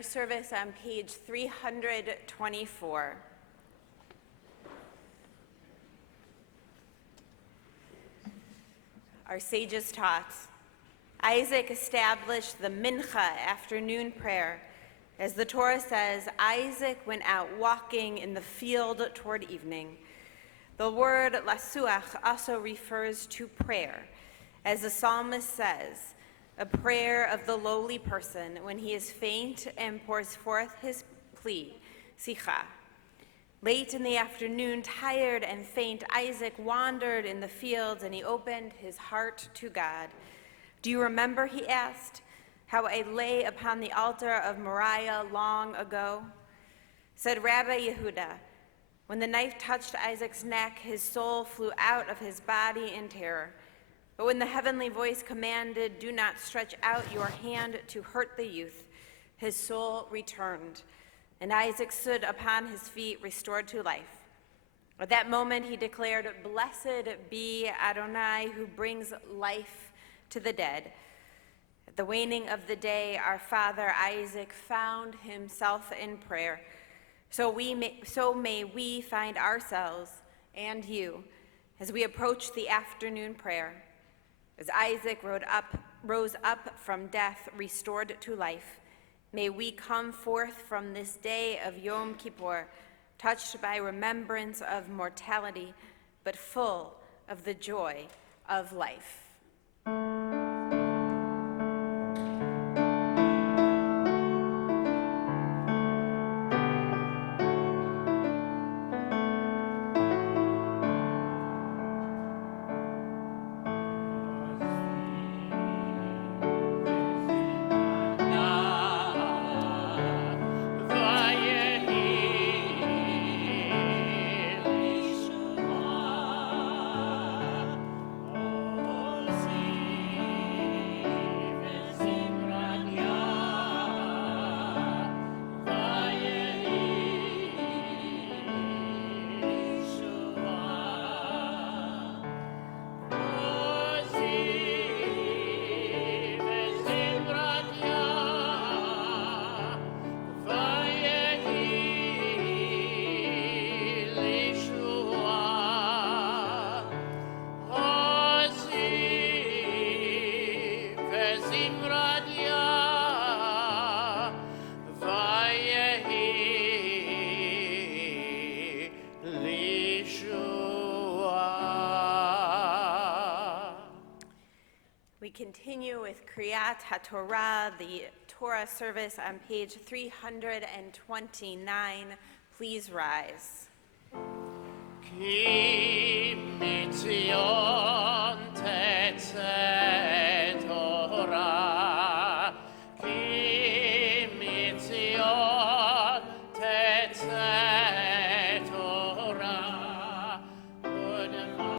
our service on page 324. Our sages taught, Isaac established the mincha afternoon prayer. As the Torah says, Isaac went out walking in the field toward evening. The word lasuach also refers to prayer. As the psalmist says, a prayer of the lowly person when he is faint and pours forth his plea, sicha. Late in the afternoon, tired and faint, Isaac wandered in the fields and he opened his heart to God. Do you remember, he asked, how I lay upon the altar of Moriah long ago? Said Rabbi Yehuda, when the knife touched Isaac's neck, his soul flew out of his body in terror. But when the heavenly voice commanded, do not stretch out your hand to hurt the youth, his soul returned, and Isaac stood upon his feet, restored to life. At that moment he declared, blessed be Adonai, who brings life to the dead. At the waning of the day, our father Isaac found himself in prayer. So may we find ourselves and you as we approach the afternoon prayer. As Isaac rose up from death, restored to life, may we come forth from this day of Yom Kippur, touched by remembrance of mortality, but full of the joy of life. We continue with Kriyat HaTorah, the Torah service on page 329. Please rise. Ki mitzion tetzeh Torah, ki mitzion tetzeh Torah, Odemar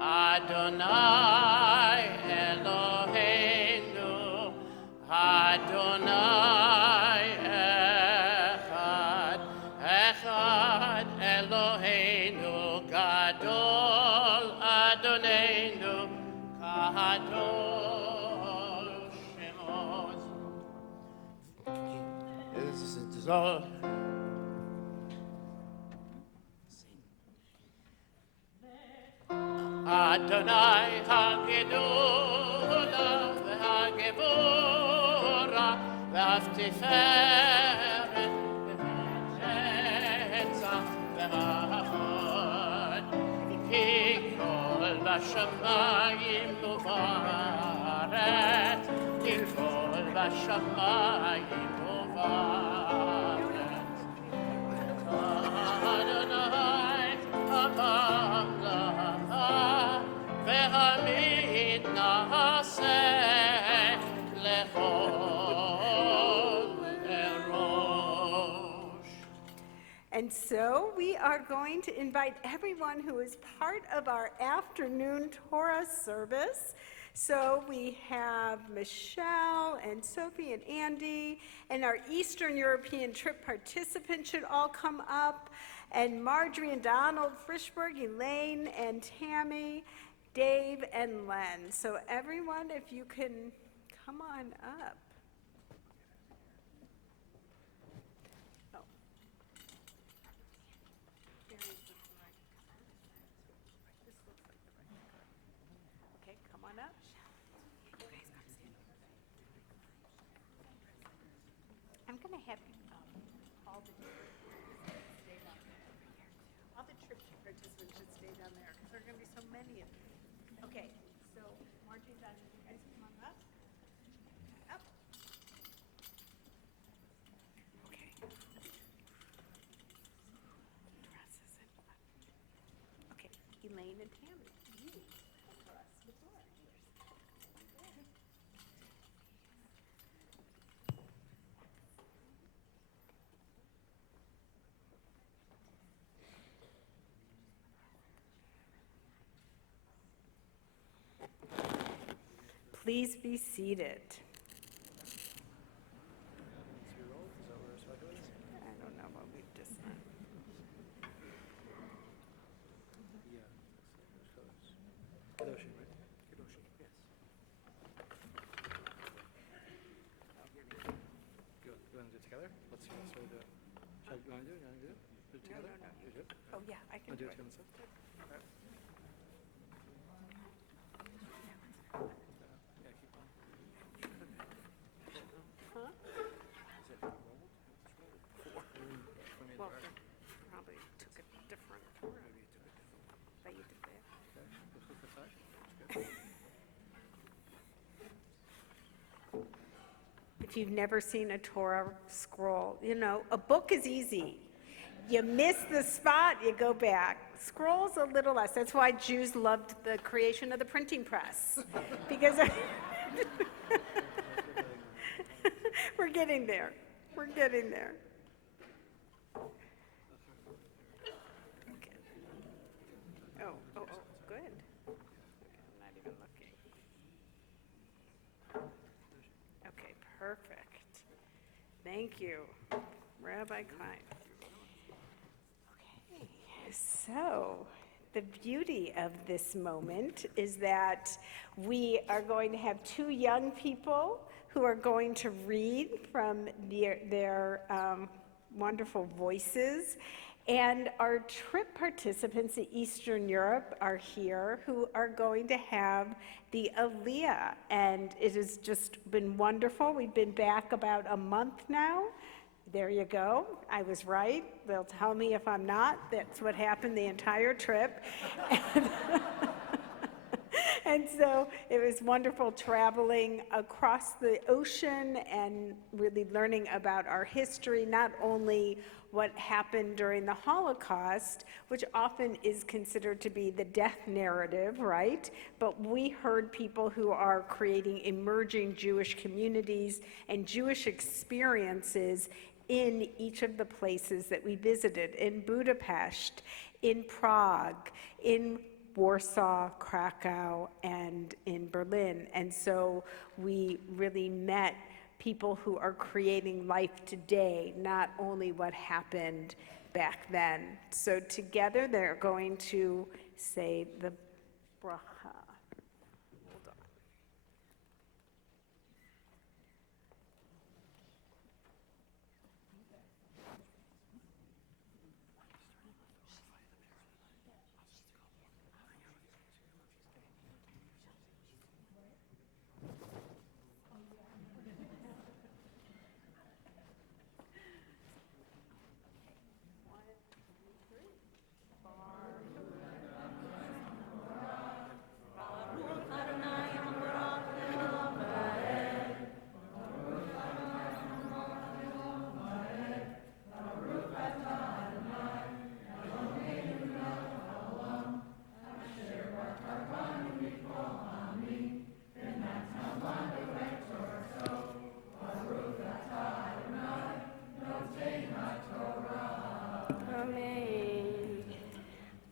Adonai Eloheinu, Adonai Echad, Echad Eloheinu, Gadol Adonenu, Kadosh Shemos. This is all. Adonai HaGedola v'HaGevora v'Haftiferet v'Netzach v'Hachod Ki kol v'Shamayim uvaret Ki kol v'Shamayim uvaret Adonai HaMamlech והעמיד נעשה לכל ראש. And so we are going to invite everyone who is part of our afternoon Torah service So we have Michelle and Sophie and Andy, and our Eastern European trip participants should all come up, and Marjorie and Donald, Frischberg, Elaine and Tammy, Dave and Len. So everyone, if you can come on up. Oh. Here is the slide. This looks like the right one. Okay, come on up. I'm going to have all the stay down there. All the trip participants should stay down there because there are going to be so many of you. Okay, so Margie, Don, you guys come on up. Up. Okay. Dresses and what? Okay, Elaine and Tammy, you across the floor. Please be seated. I don't know what we've just done. Kedoshi, right? Kedoshi, yes. You want to do it together? Let's see what we do. Shall you want to do it? You want to do it? Do it together? No. You do it? Oh, yeah, I can I'll do do it. it together. All right. Yeah, keep on. Huh? Is it rolled? It's rolled. Four. For me to Well, work. probably took a different, Maybe you took it different. but you did that. Okay, let's look aside. That's good. If you've never seen a Torah scroll, you know, a book is easy. You miss the spot, you go back. Scrolls a little less. That's why Jews loved the creation of the printing press. Because we're getting there. We're getting there. Okay. Oh, good. I'm not even looking. Okay, perfect. Thank you, Rabbi Klein. Okay, so the beauty of this moment is that we are going to have two young people who are going to read from their wonderful voices. And our trip participants in Eastern Europe are here who are going to have the Aliyah. And it has just been wonderful. We've been back about a month now. There you go. I was right. They'll tell me if I'm not. That's what happened the entire trip. And so it was wonderful traveling across the ocean and really learning about our history, not only what happened during the Holocaust, which often is considered to be the death narrative, right? But we heard people who are creating emerging Jewish communities and Jewish experiences in each of the places that we visited, in Budapest, in Prague, in Warsaw, Krakow, and in Berlin. And so we really met people who are creating life today, not only what happened back then. So together they're going to say the bracha. Hold on.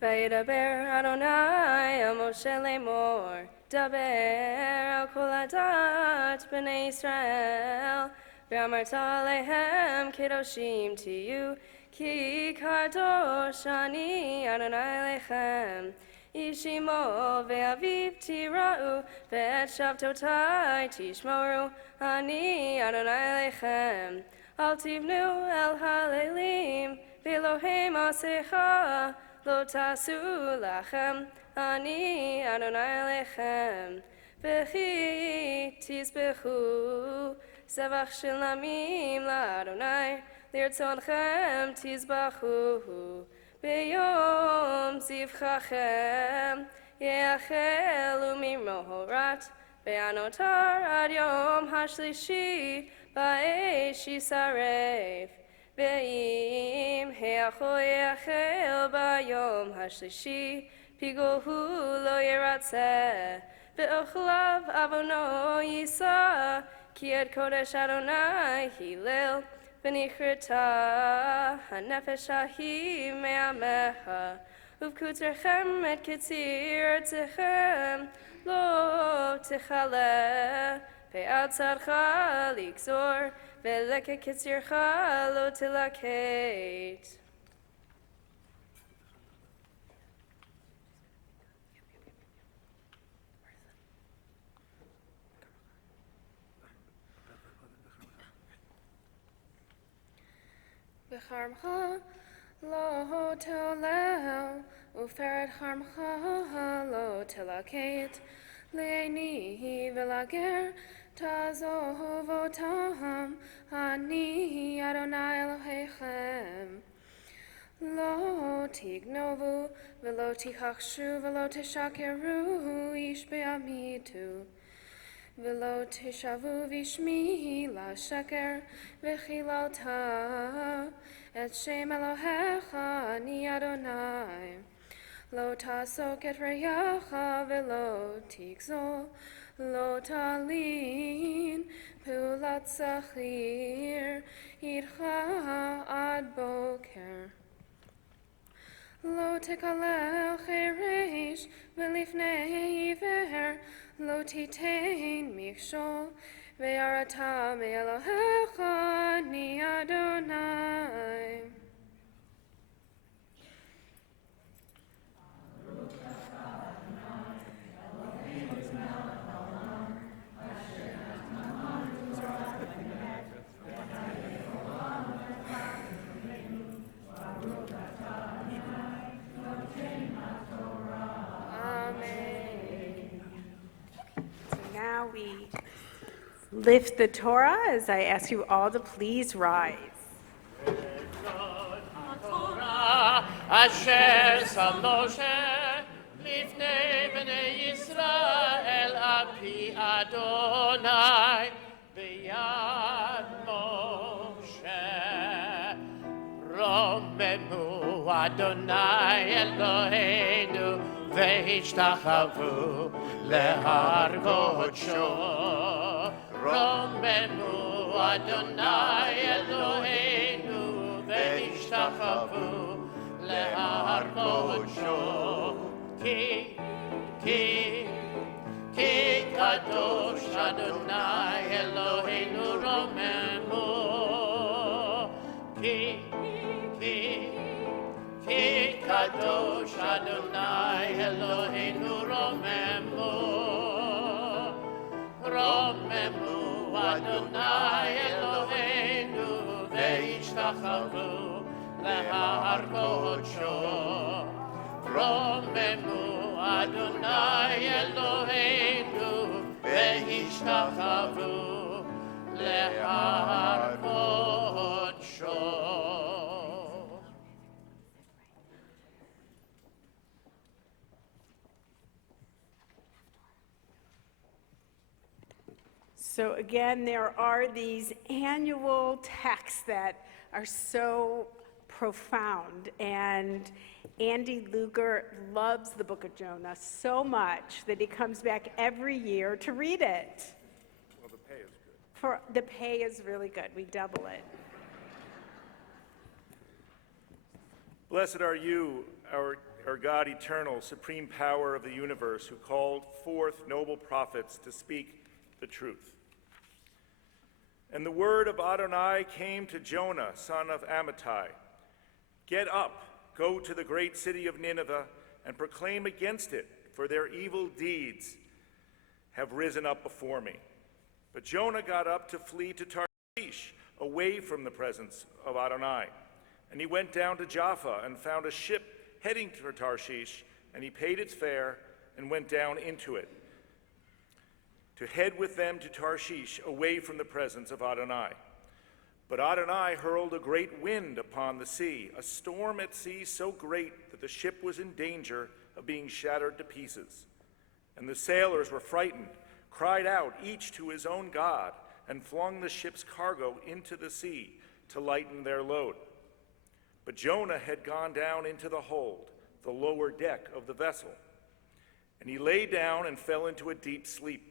וידבר אדוני אל משה לאמור, דבר אל כל עדת בני ישראל, ואמרת עליהם קדושים תהיו, כי קדוש אני אדוני אליכם. איש אמו ואביו תיראו, ואת שבתותי תשמרו, אני אדוני אליכם. אל תבנו אל הלילים, ואלוהי מסכה לא תעשו לכם, אני אדוני אליכם. וכי תזבחו זבח שלמים לאדוני, לרצונכם תזבחו. ביום זבחכם יאכלו ממוהרת, והנותר עד יום השלישי באש יישרף. ואם האכול יאכל ביום השלישי, פיגול הוא לא ירצה, ואוכליו עוונו יישא, כי את קודש אדוני הילל, ונכרתה הנפש ההיא מעמך, ובקוצרכם את קציר ארצכם לא תכלה, ועד צדך לגזור, ולקצירך לא תלקט. וחרמך לא תעלל, ופרד חרמך לא תלקט, לעני ולגר תעזוב אותם, אני אדוני אלוהיכם. לא תגנובו ולא תכחשו ולא תשקרו איש בעמיתו, ולא תשבו בשמי לשקר, וחיללת את שם אלוהיך, אני אדוני. לא תעסוק את רעך ולא תגזול, לא תלין פעולת שכיר איתך עד בוקר. לא תקלל חירש ולפני עיוור לא תיתן מכשול, ויראת מאלוהיך אני אדוני. Now we lift the Torah as I ask you all to please rise. התורה אשר שם משה לפני בני ישראל על פי אדוני ביד משה. רוממו אדוני אלוהינו והשתחוו להר קודשו. רוממו אדוני אלוהינו והשתחוו להר קודשו. כי קדוש אדוני אלוהינו רוממו. כי קדוש אדוני אלוהינו רוממו. רוממו אדוני אלוהינו והשתחוו להר קודשו. רוממו אדוני אלוהינו והשתחוו להר קודשו. So again, there are these annual texts that are so profound, and Andy Luger loves the book of Jonah so much that he comes back every year to read it. Well, the pay is good. The pay is really good. We double it. Blessed are you, our God eternal, supreme power of the universe, who called forth noble prophets to speak the truth. And the word of Adonai came to Jonah, son of Amittai. Get up, go to the great city of Nineveh, and proclaim against it, for their evil deeds have risen up before me. But Jonah got up to flee to Tarshish, away from the presence of Adonai. And he went down to Jaffa and found a ship heading to Tarshish, and he paid its fare and went down into it, to head with them to Tarshish, away from the presence of Adonai. But Adonai hurled a great wind upon the sea, a storm at sea so great that the ship was in danger of being shattered to pieces. And the sailors were frightened, cried out, each to his own god, and flung the ship's cargo into the sea to lighten their load. But Jonah had gone down into the hold, the lower deck of the vessel. And he lay down and fell into a deep sleep.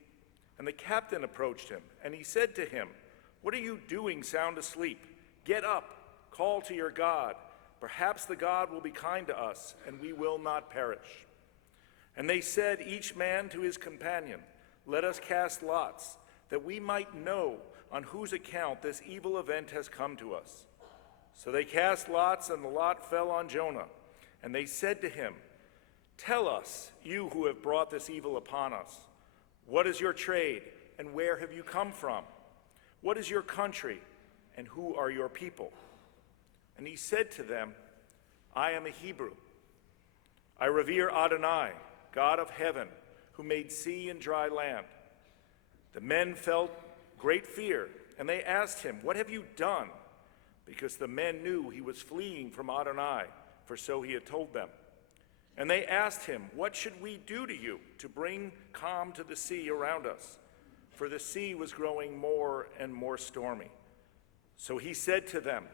And the captain approached him, and he said to him, "What are you doing sound asleep? Get up, call to your God. Perhaps the God will be kind to us, and we will not perish." And they said, each man to his companion, "Let us cast lots, that we might know on whose account this evil event has come to us." So they cast lots, and the lot fell on Jonah. And they said to him, "Tell us, you who have brought this evil upon us, what is your trade, and where have you come from? What is your country, and who are your people?" And he said to them, "I am a Hebrew. I revere Adonai, God of heaven, who made sea and dry land." The men felt great fear, and they asked him, "What have you done?" Because the men knew he was fleeing from Adonai, for so he had told them. And they asked him, "What should we do to you to bring calm to the sea around us?" For the sea was growing more and more stormy. So he said to them,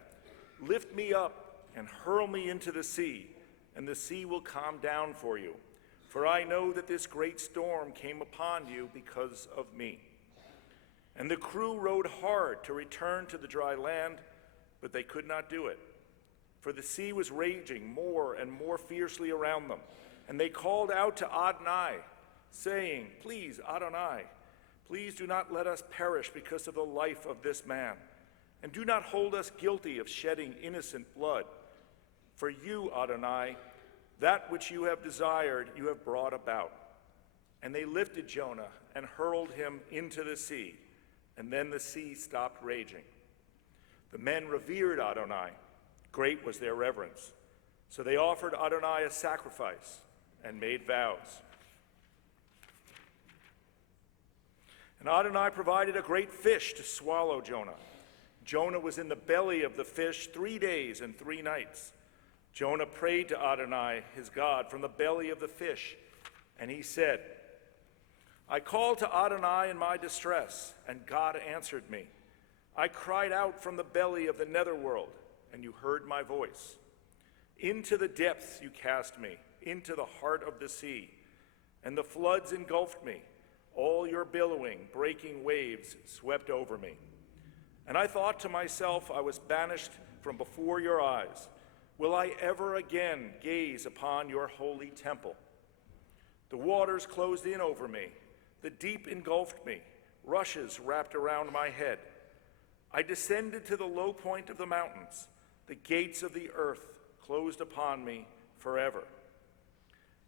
"Lift me up and hurl me into the sea, and the sea will calm down for you. For I know that this great storm came upon you because of me." And the crew rowed hard to return to the dry land, but they could not do it, for the sea was raging more and more fiercely around them. And they called out to Adonai, saying, "Please, Adonai, please do not let us perish because of the life of this man, and do not hold us guilty of shedding innocent blood. For you, Adonai, that which you have desired, you have brought about." And they lifted Jonah and hurled him into the sea, and then the sea stopped raging. The men revered Adonai. Great was their reverence. So they offered Adonai a sacrifice and made vows. And Adonai provided a great fish to swallow Jonah. Jonah was in the belly of the fish 3 days and 3 nights. Jonah prayed to Adonai, his God, from the belly of the fish, and he said, "I called to Adonai in my distress, and God answered me. I cried out from the belly of the netherworld, and you heard my voice. Into the depths you cast me, into the heart of the sea, and the floods engulfed me. All your billowing, breaking waves swept over me. And I thought to myself, I was banished from before your eyes. Will I ever again gaze upon your holy temple? The waters closed in over me. The deep engulfed me. Rushes wrapped around my head. I descended to the low point of the mountains. The gates of the earth closed upon me forever.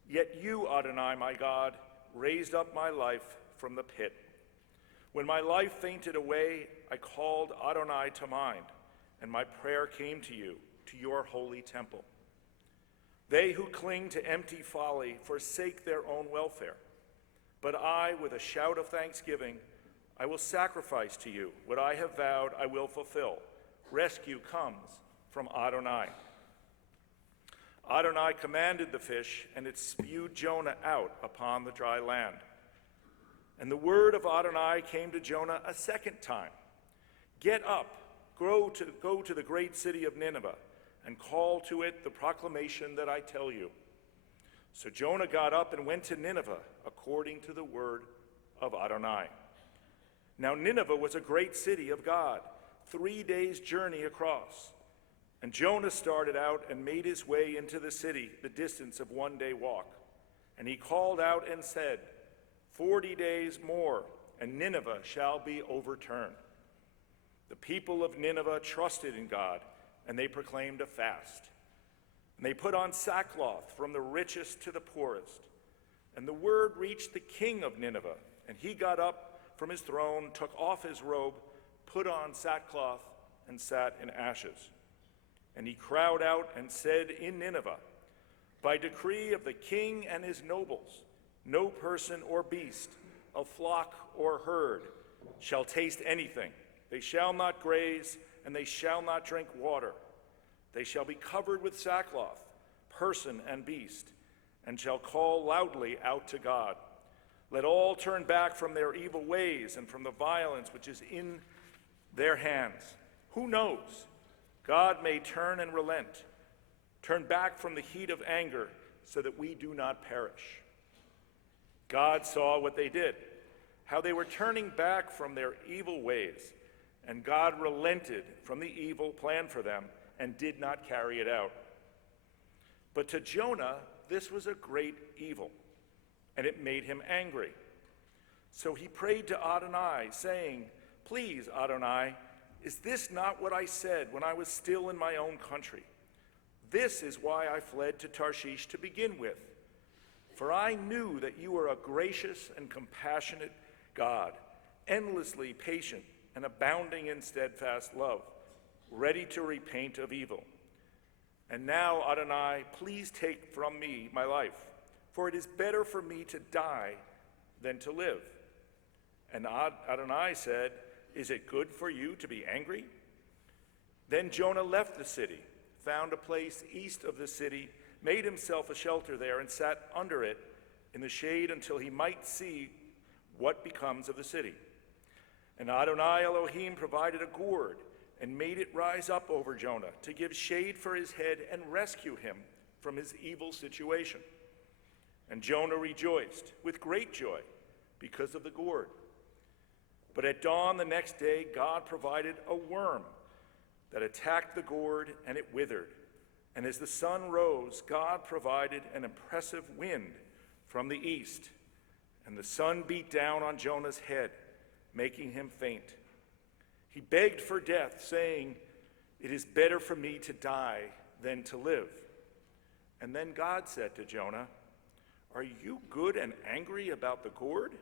Yet you, Adonai, my God, raised up my life from the pit. When my life fainted away, I called Adonai to mind, and my prayer came to you, to your holy temple. They who cling to empty folly forsake their own welfare. But I, with a shout of thanksgiving, I will sacrifice to you what I have vowed I will fulfill. Rescue comes from Adonai. Adonai commanded the fish, and it spewed Jonah out upon the dry land. And the word of Adonai came to Jonah a second time. Get up, go to the great city of Nineveh, and call to it the proclamation that I tell you. So Jonah got up and went to Nineveh, according to the word of Adonai. Now Nineveh was a great city of God, 3 days' journey across. And Jonah started out and made his way into the city, the distance of 1 day walk. And he called out and said, 40 days more, and Nineveh shall be overturned. The people of Nineveh trusted in God, and they proclaimed a fast. And they put on sackcloth from the richest to the poorest. And the word reached the king of Nineveh, and he got up from his throne, took off his robe, put on sackcloth, and sat in ashes. And he cried out and said in Nineveh, by decree of the king and his nobles, no person or beast, of flock or herd, shall taste anything. They shall not graze, and they shall not drink water. They shall be covered with sackcloth, person and beast, and shall call loudly out to God. Let all turn back from their evil ways and from the violence which is in their hands. Who knows? God may turn and relent, turn back from the heat of anger, so that we do not perish. God saw what they did, how they were turning back from their evil ways, and God relented from the evil planned for them and did not carry it out. But to Jonah, this was a great evil, and it made him angry. So he prayed to Adonai, saying, please, Adonai, is this not what I said when I was still in my own country? This is why I fled to Tarshish to begin with. For I knew that you are a gracious and compassionate God, endlessly patient and abounding in steadfast love, ready to repent of evil. And now, Adonai, please take from me my life, for it is better for me to die than to live. And Adonai said, is it good for you to be angry? Then Jonah left the city, found a place east of the city, made himself a shelter there, and sat under it in the shade until he might see what becomes of the city. And Adonai Elohim provided a gourd and made it rise up over Jonah to give shade for his head and rescue him from his evil situation. And Jonah rejoiced with great joy because of the gourd. But at dawn the next day, God provided a worm that attacked the gourd, and it withered. And as the sun rose, God provided an impressive wind from the east, and the sun beat down on Jonah's head, making him faint. He begged for death, saying, it is better for me to die than to live. And then God said to Jonah, are you good and angry about the gourd?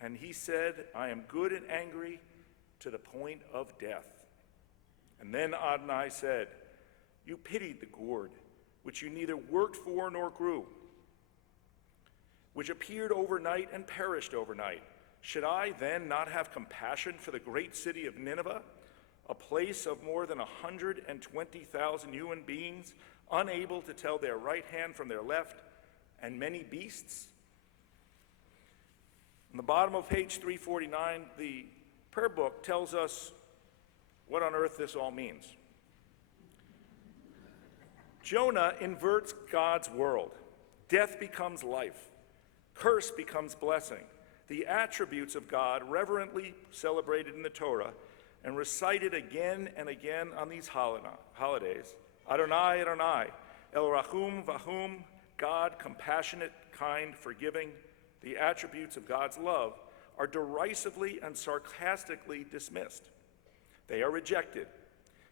And he said, I am good and angry to the point of death. And then Adonai said, you pitied the gourd, which you neither worked for nor grew, which appeared overnight and perished overnight. Should I then not have compassion for the great city of Nineveh, a place of more than 120,000 human beings, unable to tell their right hand from their left, and many beasts? On the bottom of page 349, the prayer book tells us what on earth this all means. Jonah inverts God's world. Death becomes life. Curse becomes blessing. The attributes of God reverently celebrated in the Torah and recited again and again on these holidays. Adonai, Adonai, El Rachum Vahum, God, compassionate, kind, forgiving. The attributes of God's love are derisively and sarcastically dismissed. They are rejected.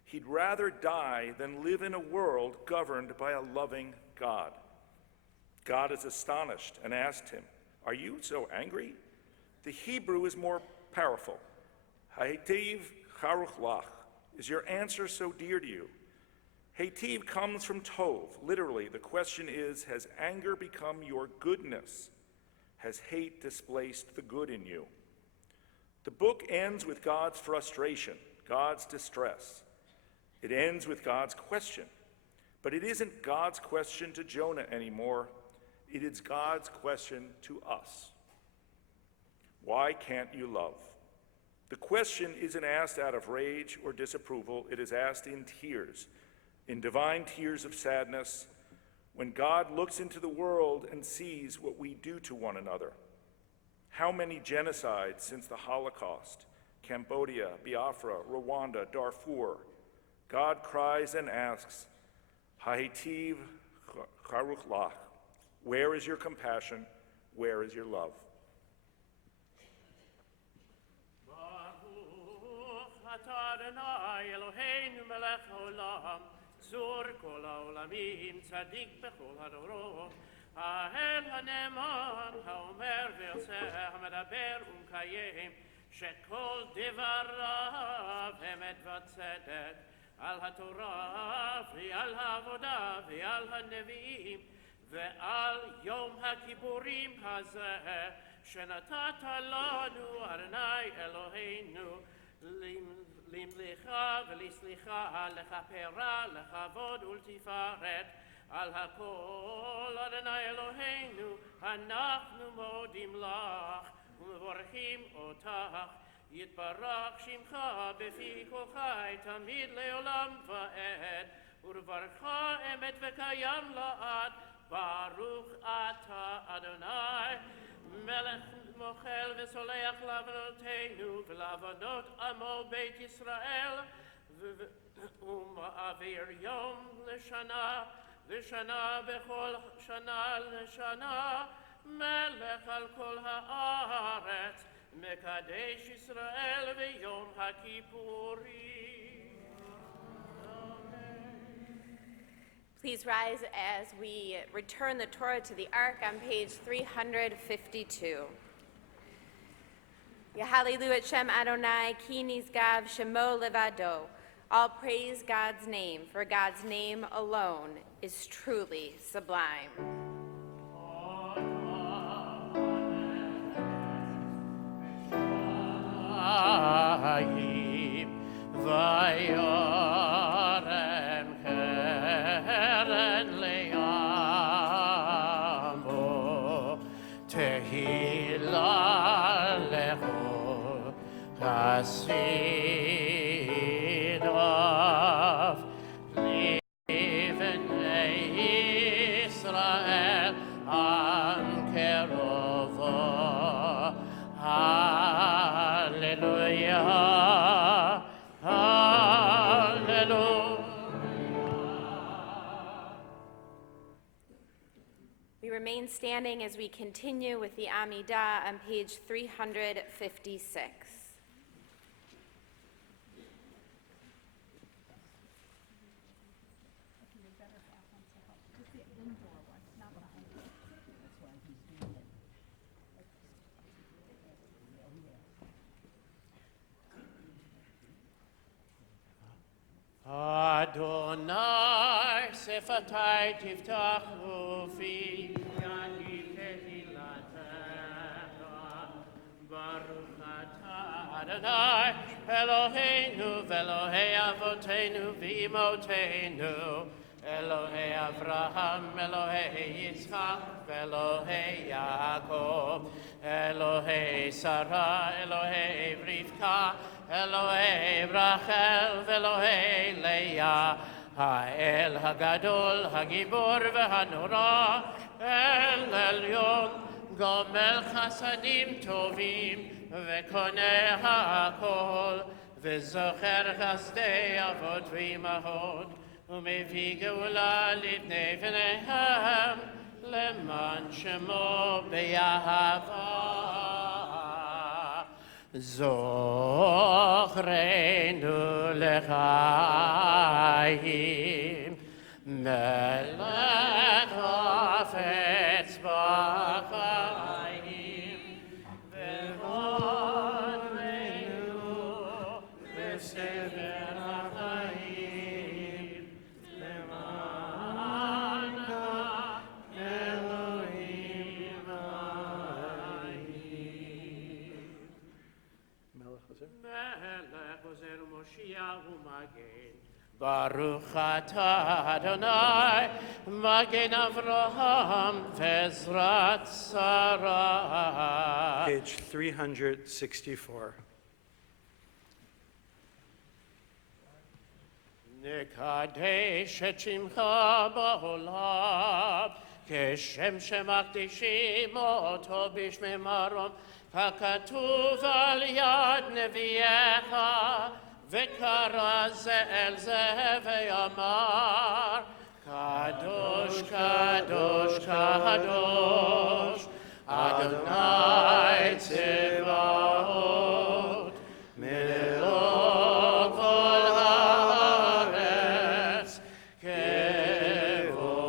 He'd rather die than live in a world governed by a loving God. God is astonished and asked him, are you so angry? The Hebrew is more powerful. Ha'itiv charuch lach. Is your answer so dear to you? Ha'itiv comes from tov. Literally, the question is, has anger become your goodness? Has hate displaced the good in you? The book ends with God's frustration, God's distress. It ends with God's question. But it isn't God's question to Jonah anymore. It is God's question to us. Why can't you love? The question isn't asked out of rage or disapproval. It is asked in tears, in divine tears of sadness, when God looks into the world and sees what we do to one another. How many genocides since the Holocaust? Cambodia, Biafra, Rwanda, Darfur. God cries and asks, Hahitiv charuch lach, where is your compassion? Where is your love? Baruch atah Adonai Eloheinu melech haolam, tzur kol haolamim, tzadik bechol hadorot, האל הנאמן, האומר ועושה, המדבר ומקיים, שכל דבריו אמת וצדק, על התורה ועל העבודה ועל הנביאים ועל יום הכיפורים הזה, שנתת לנו, אדוני אלוהינו, למליכה ולסליחה, לכפרה, לכבוד ולתפארת, על הכל, אדוני אלוהינו, אנחנו מודים לך ומברכים אותך. יתברך שמך בפי כל חי תמיד לעולם ועד, ולברכך אמת וקיים לעד. ברוך אתה, אדוני, מלך מוחל וסולח לעוונותינו ולעוונות עמו בית ישראל, ומעביר יום לשנה, ושנה בכל שנה לשנה, מלך על כל הארץ, מקדש ישראל ביום הכיפורים. Please rise as we return the Torah to the Ark on page 352. Yahalilu et Shem Adonai, ki nizgav shemo levado. All praise God's name, for God's name alone is truly sublime. Vayorem keren le'amo, tehila lecho hasidav, leven Israel am kerovo. Hallelujah, hallelujah. We remain standing as we continue with the Amidah on page 356. Adonai sefatai tiftachu fi yadi tehillatcha. Baruch atah Adonai Eloheinu ve'Elohei avoteinu v'imotenu, Elohei Avraham, Elohei Yitzchak, ve'Elohei Yaakov, Elohei Sarah, Elohei Rivka, Elohei Rachel ve'Elohei Leah, Ha'el Hagadol, Hagibor ve'Hanora, El Elyon, Gomel Chasadim Tovim, ve'Koneh HaKol, ve'Zocher Chasdei Avot v'Imahot, u'mevii geula livnei v'neihem, leman shemo be'yahava. Zochreinu lechaim, melech hafetz b'chaim, v'vodmeinu b'sefer ha'chaim, lemancha Elohim ha'im. Melech ozer u'moshiach u'magen. Baruch atah Adonai, Magen Avraham ve'ezrat Sarah. Page 364. נקדש את שמך בעולם, כשם שמקדישים אותו בשמי מרום, ככתוב על יד נביאך, וקרא זה אל זה ואמר, קדוש, קדוש, קדוש, אדוני צבאות, מלוא כל הארץ, כבודו.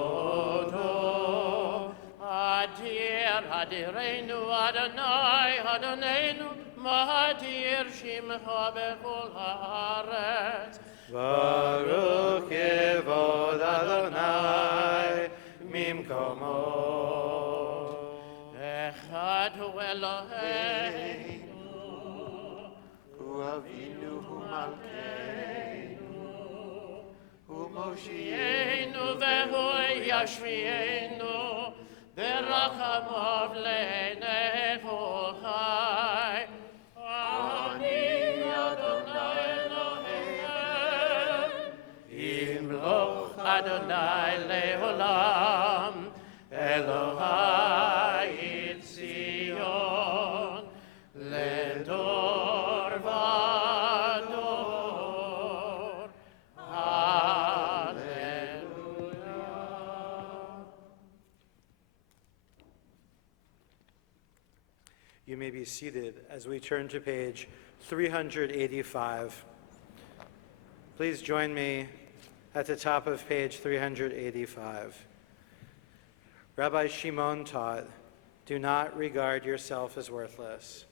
אדיר, אדירנו, אדוני, אדוננו, מאדיר שמך בכל הארץ. ברוך כבוד אדוני ממקומו. אחד הוא אלוהינו, הוא אבינו ומלכנו, הוא מושיענו מושיענו והוא ישמיענו, ברחמיו לעינינו חי. אני אדוני אלוהיכם, ימלוך אדוני לעולם, אלוהי ציון, לדור ודור. You may be seated as we turn to page 385. Please join me at the top of page 385. Rabbi Shimon taught, "Do not regard yourself as worthless.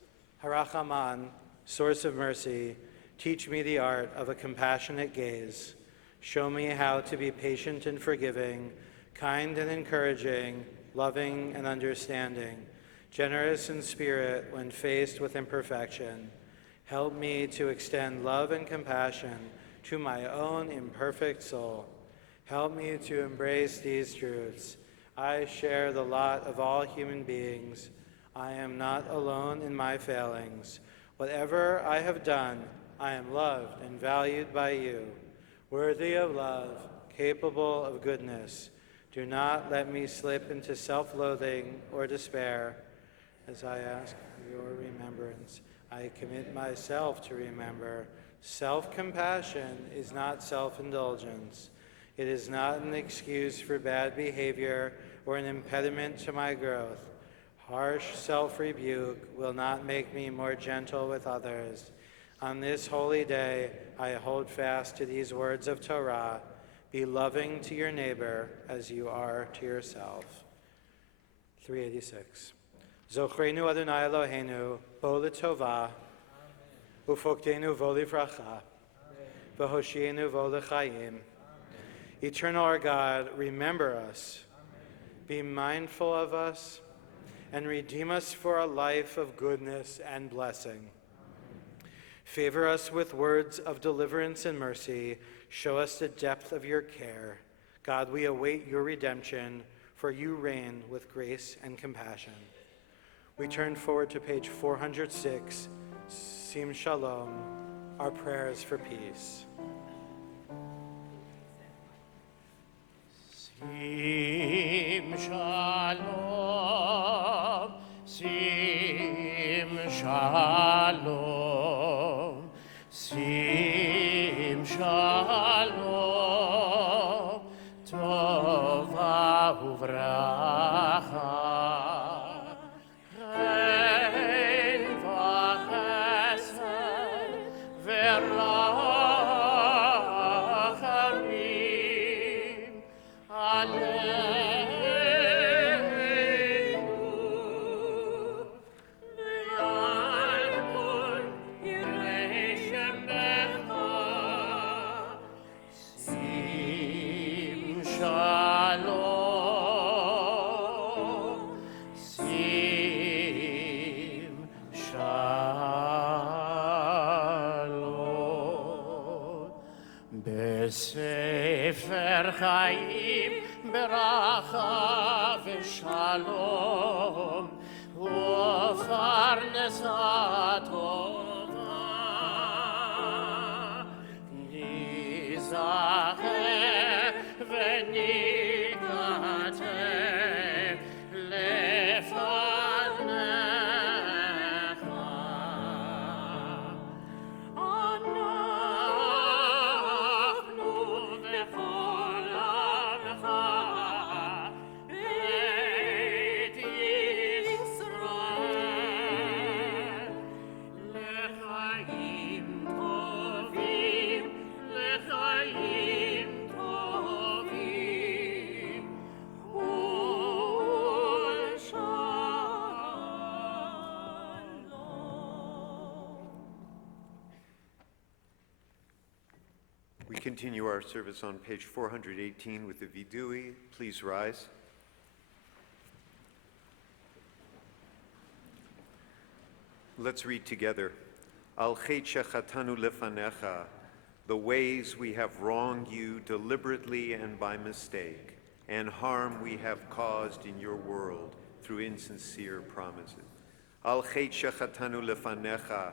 Harachaman, source of mercy, teach me the art of a compassionate gaze. Show me how to be patient and forgiving, kind and encouraging, loving and understanding, generous in spirit when faced with imperfection. Help me to extend love and compassion to my own imperfect soul. Help me to embrace these truths. I share the lot of all human beings. I am not alone in my failings. Whatever I have done, I am loved and valued by you, worthy of love, capable of goodness. Do not let me slip into self-loathing or despair. As I ask for your remembrance, I commit myself to remember. Self-compassion is not self-indulgence. It is not an excuse for bad behavior or an impediment to my growth. Harsh self-rebuke will not make me more gentle with others. On this holy day, I hold fast to these words of Torah. Be loving to your neighbor as you are to yourself." 386. Zochrenu Adonai Eloheinu, bo l'tova, ufokteinu vo livracha, v'hoshienu vo l'chaim. Eternal our God, remember us, be mindful of us, and redeem us for a life of goodness and blessing. Favor us with words of deliverance and mercy. Show us the depth of your care. God, we await your redemption, for you reign with grace and compassion. We turn forward to page 406, Sim Shalom, our prayers for peace. Sim shalom, sim shalom, sim shalom, tova uvracha, rein v'chesed v'rachamim, aleinu, v'al kol yirei shemecha, sim shalom, sim shalom. בספר חיים ברכה ושלום ופרנסה טובה ניזכר וניכתב לפניך. continue our service on page 418 with the Vidui. Please rise. Let's read together. Al chet shechatanu lefanecha, the ways we have wronged you deliberately and by mistake, and harm we have caused in your world through insincere promises. Al chet shechatanu lefanecha,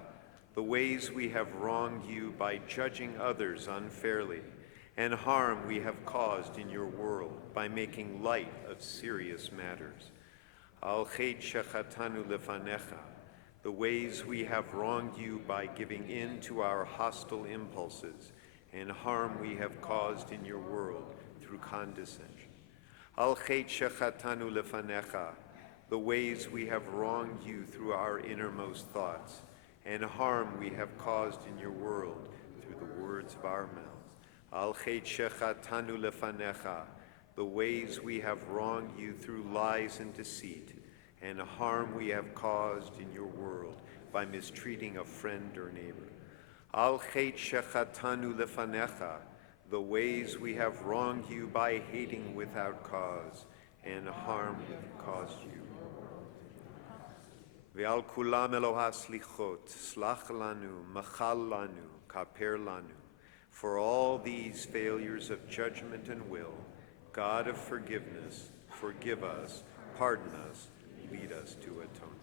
the ways we have wronged you by judging others unfairly, and harm we have caused in your world by making light of serious matters. Al chet shechatanu lefanecha, the ways we have wronged you by giving in to our hostile impulses, and harm we have caused in your world through condescension. Al chet shechatanu lefanecha, the ways we have wronged you through our innermost thoughts, and harm we have caused in your world through the words of our mouths. Al chet shechatanu lefanecha, the ways we have wronged you through lies and deceit, and harm we have caused in your world by mistreating a friend or neighbor. Al chet shechatanu lefanecha, the ways we have wronged you by hating without cause, and harm we have caused you. Ve'al kulam Eloha slichot, slach lanu, machal lanu, kaper lanu. For all these failures of judgment and will, God of forgiveness, forgive us, pardon us, lead us to atonement.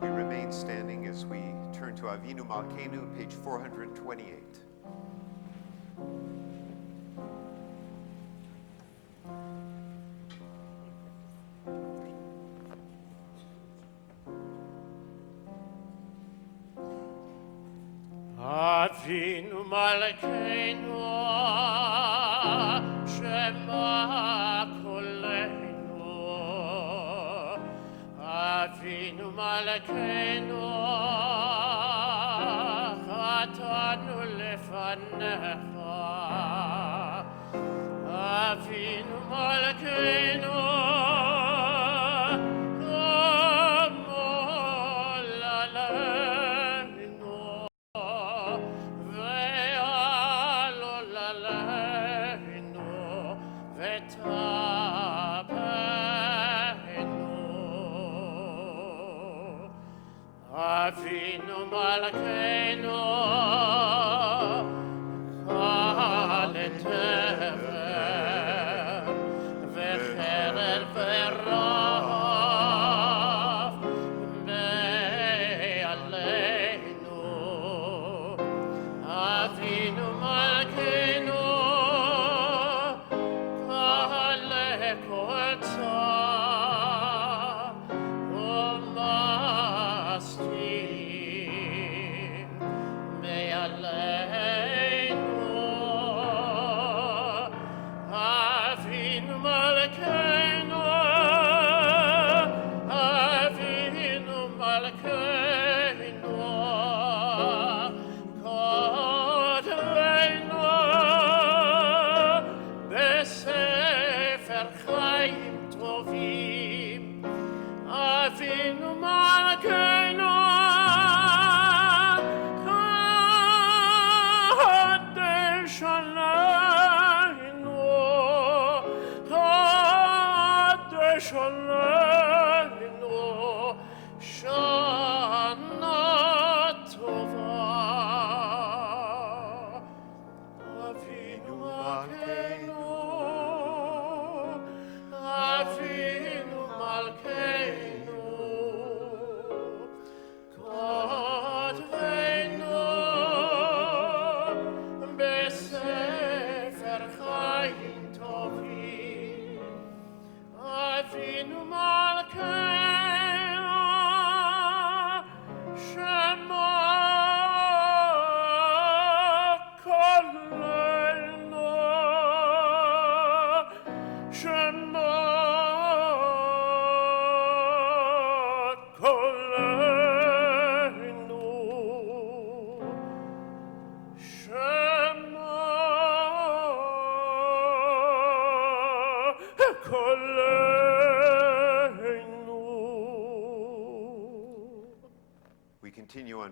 We remain standing as we turn to Avinu Malkeinu, page 428. Avinu Malkeinu, Shema Koleinu. Avinu Malkeinu, Chatanu lefanecha. Avinu Malkeinu, Avinu Malkeinu, Chal et Tevel, V'cherem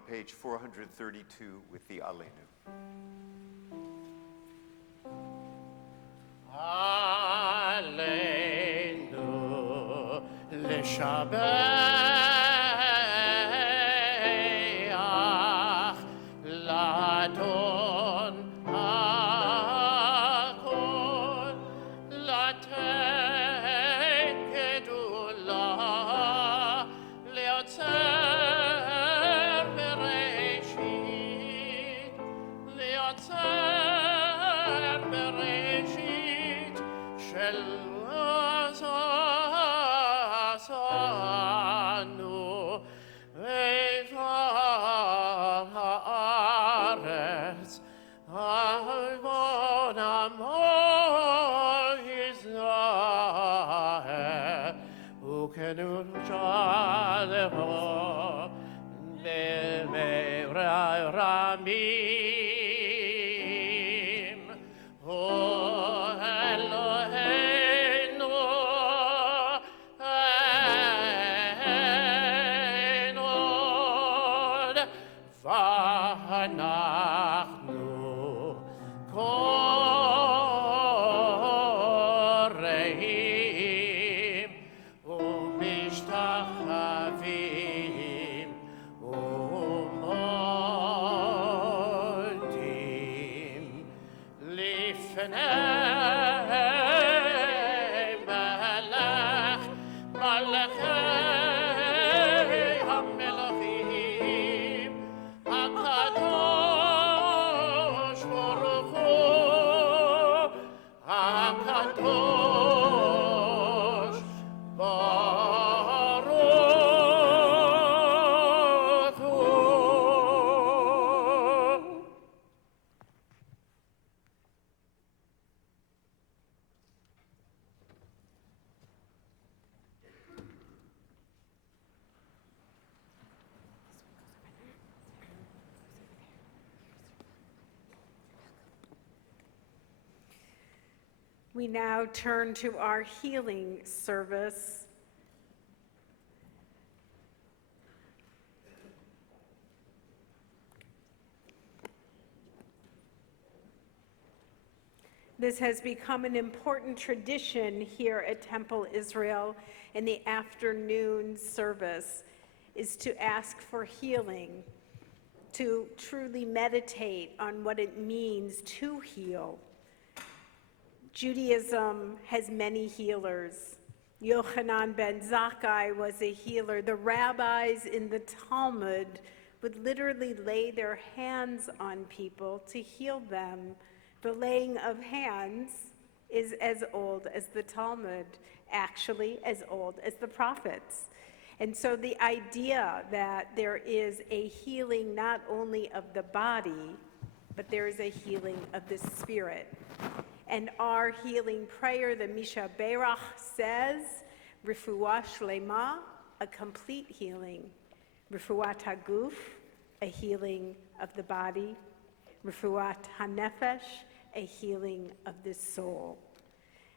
page 432 with the Aleinu. Aleinu l'shabeach l'adon hakol laten gedula leotzer bereshit leotzer bereshit shel azanu ve'var haaretz alvon amor Yisrael ukenun shaleho be'me'ray ramim o Eloheinu ein od v'anachnu koreim u'mishtachavim u'modim lifnei melech malachei hamelachim HaKadosh Baruch Hu HaKadosh Baruch Hu. We now turn to our healing service. This has become an important tradition here at Temple Israel in the afternoon service, is to ask for healing, to truly meditate on what it means to heal. Judaism has many healers. Yochanan ben Zakkai was a healer. The rabbis in the Talmud would literally lay their hands on people to heal them. The laying of hands is as old as the Talmud, actually as old as the prophets. And so the idea that there is a healing not only of the body, but there is a healing of the spirit. And our healing prayer, the Misha Berach, says, Refuah Shlema, a complete healing. Refuat HaGuf, a healing of the body. Refuat HaNefesh, a healing of the soul.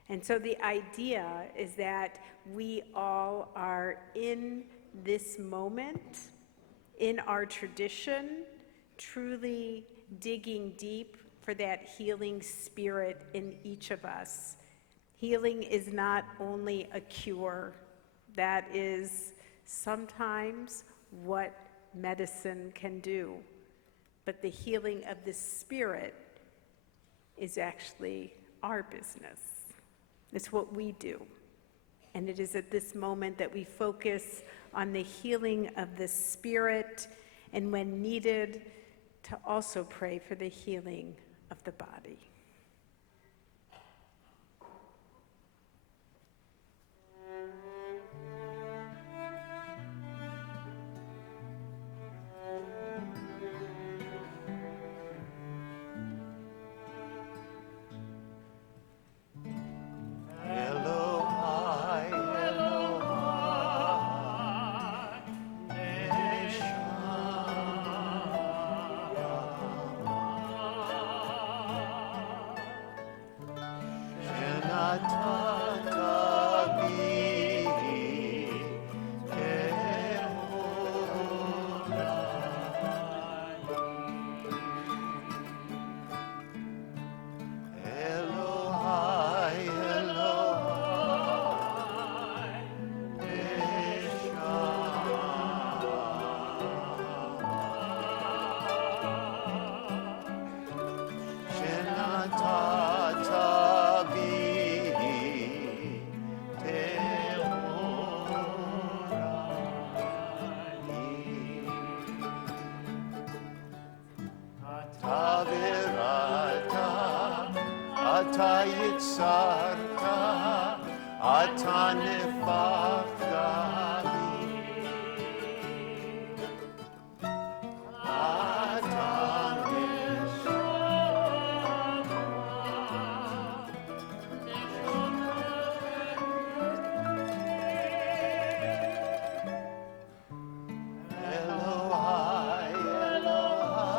And so the idea is that we all are in this moment, in our tradition, truly digging deep for that healing spirit in each of us. Healing is not only a cure. That is sometimes what medicine can do. But the healing of the spirit is actually our business. It's what we do. And it is at this moment that we focus on the healing of the spirit, and when needed, to also pray for the healing of the body. tavirata, ata yitzarta, ata nefachta bi. Ata Elohai, Elohai,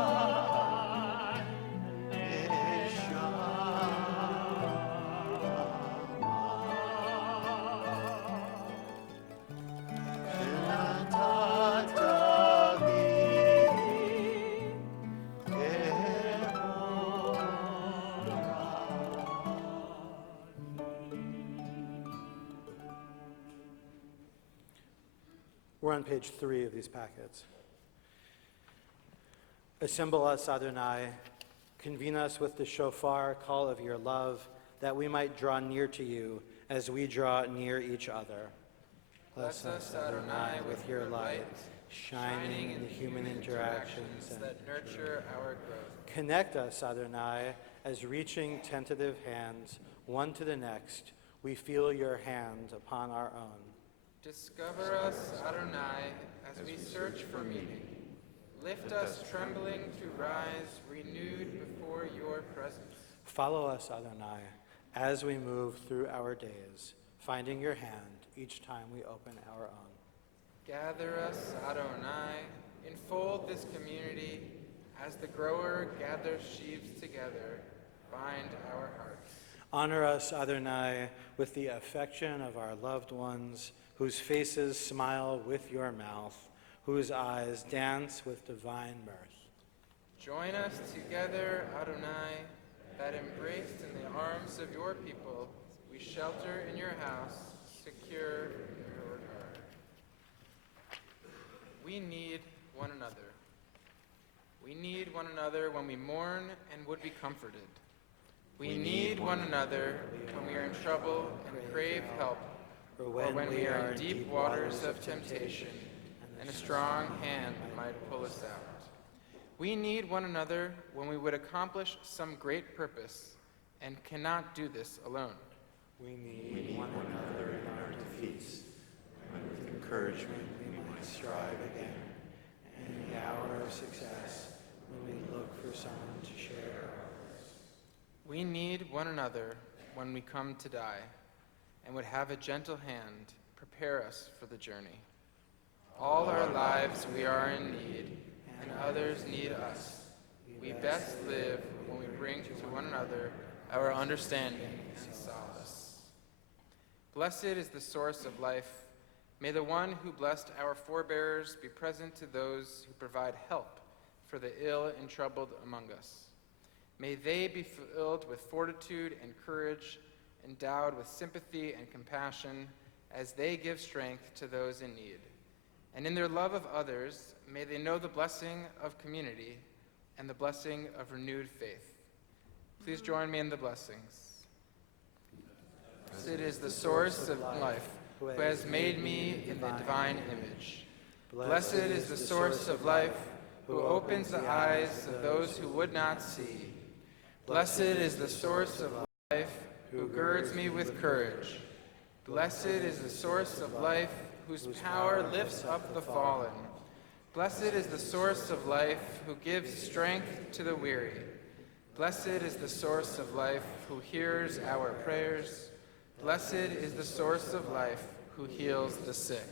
We're on page 3 of these packets. Assemble us, Adonai. Convene us with the shofar call of your love, that we might draw near to you as we draw near each other. Bless us, Adonai, with your light, shining in the human interactions that nurture our growth. Connect us, Adonai, as reaching tentative hands, one to the next, we feel your hand upon our own. Discover us, Adonai, as we search for meaning. Lift us trembling to rise, renewed before your presence. Follow us, Adonai, as we move through our days, finding your hand each time we open our own. Gather us, Adonai, enfold this community as the grower gathers sheaves together, bind our hearts. Honor us, Adonai, with the affection of our loved ones, whose faces smile with your mouth, whose eyes dance with divine mirth. Join us together, Adonai, that embraced in the arms of your people, we shelter in your house, secure in your regard. We need one another. We need one another when we mourn and would be comforted. We need one another when we are in trouble and crave help, or when we are in deep waters of temptation, and a strong hand might pull us out. We need one another when we would accomplish some great purpose and cannot do this alone. We need one another in our defeats, when with encouragement we might strive again, and in the hour of success, when we look for someone to share ours. We need one another when we come to die, and would have a gentle hand prepare us for the journey. All our lives we are in need, and others need us. We best live when we bring to one another our understanding and solace. Blessed is the source of life. May the one who blessed our forebears be present to those who provide help for the ill and troubled among us. May they be filled with fortitude and courage, endowed with sympathy and compassion as they give strength to those in need. And in their love of others, may they know the blessing of community and the blessing of renewed faith. Please join me in the blessings. Blessed is the source of life, who has made me in the divine image. Blessed is the source of life, who opens the eyes of those who would not see. Blessed is the source of life, who girds me with courage. Blessed is the source of life, whose power lifts up the fallen. Blessed is the source of life, who gives strength to the weary. Blessed is the source of life, who hears our prayers. Blessed is the source of life, who heals the sick.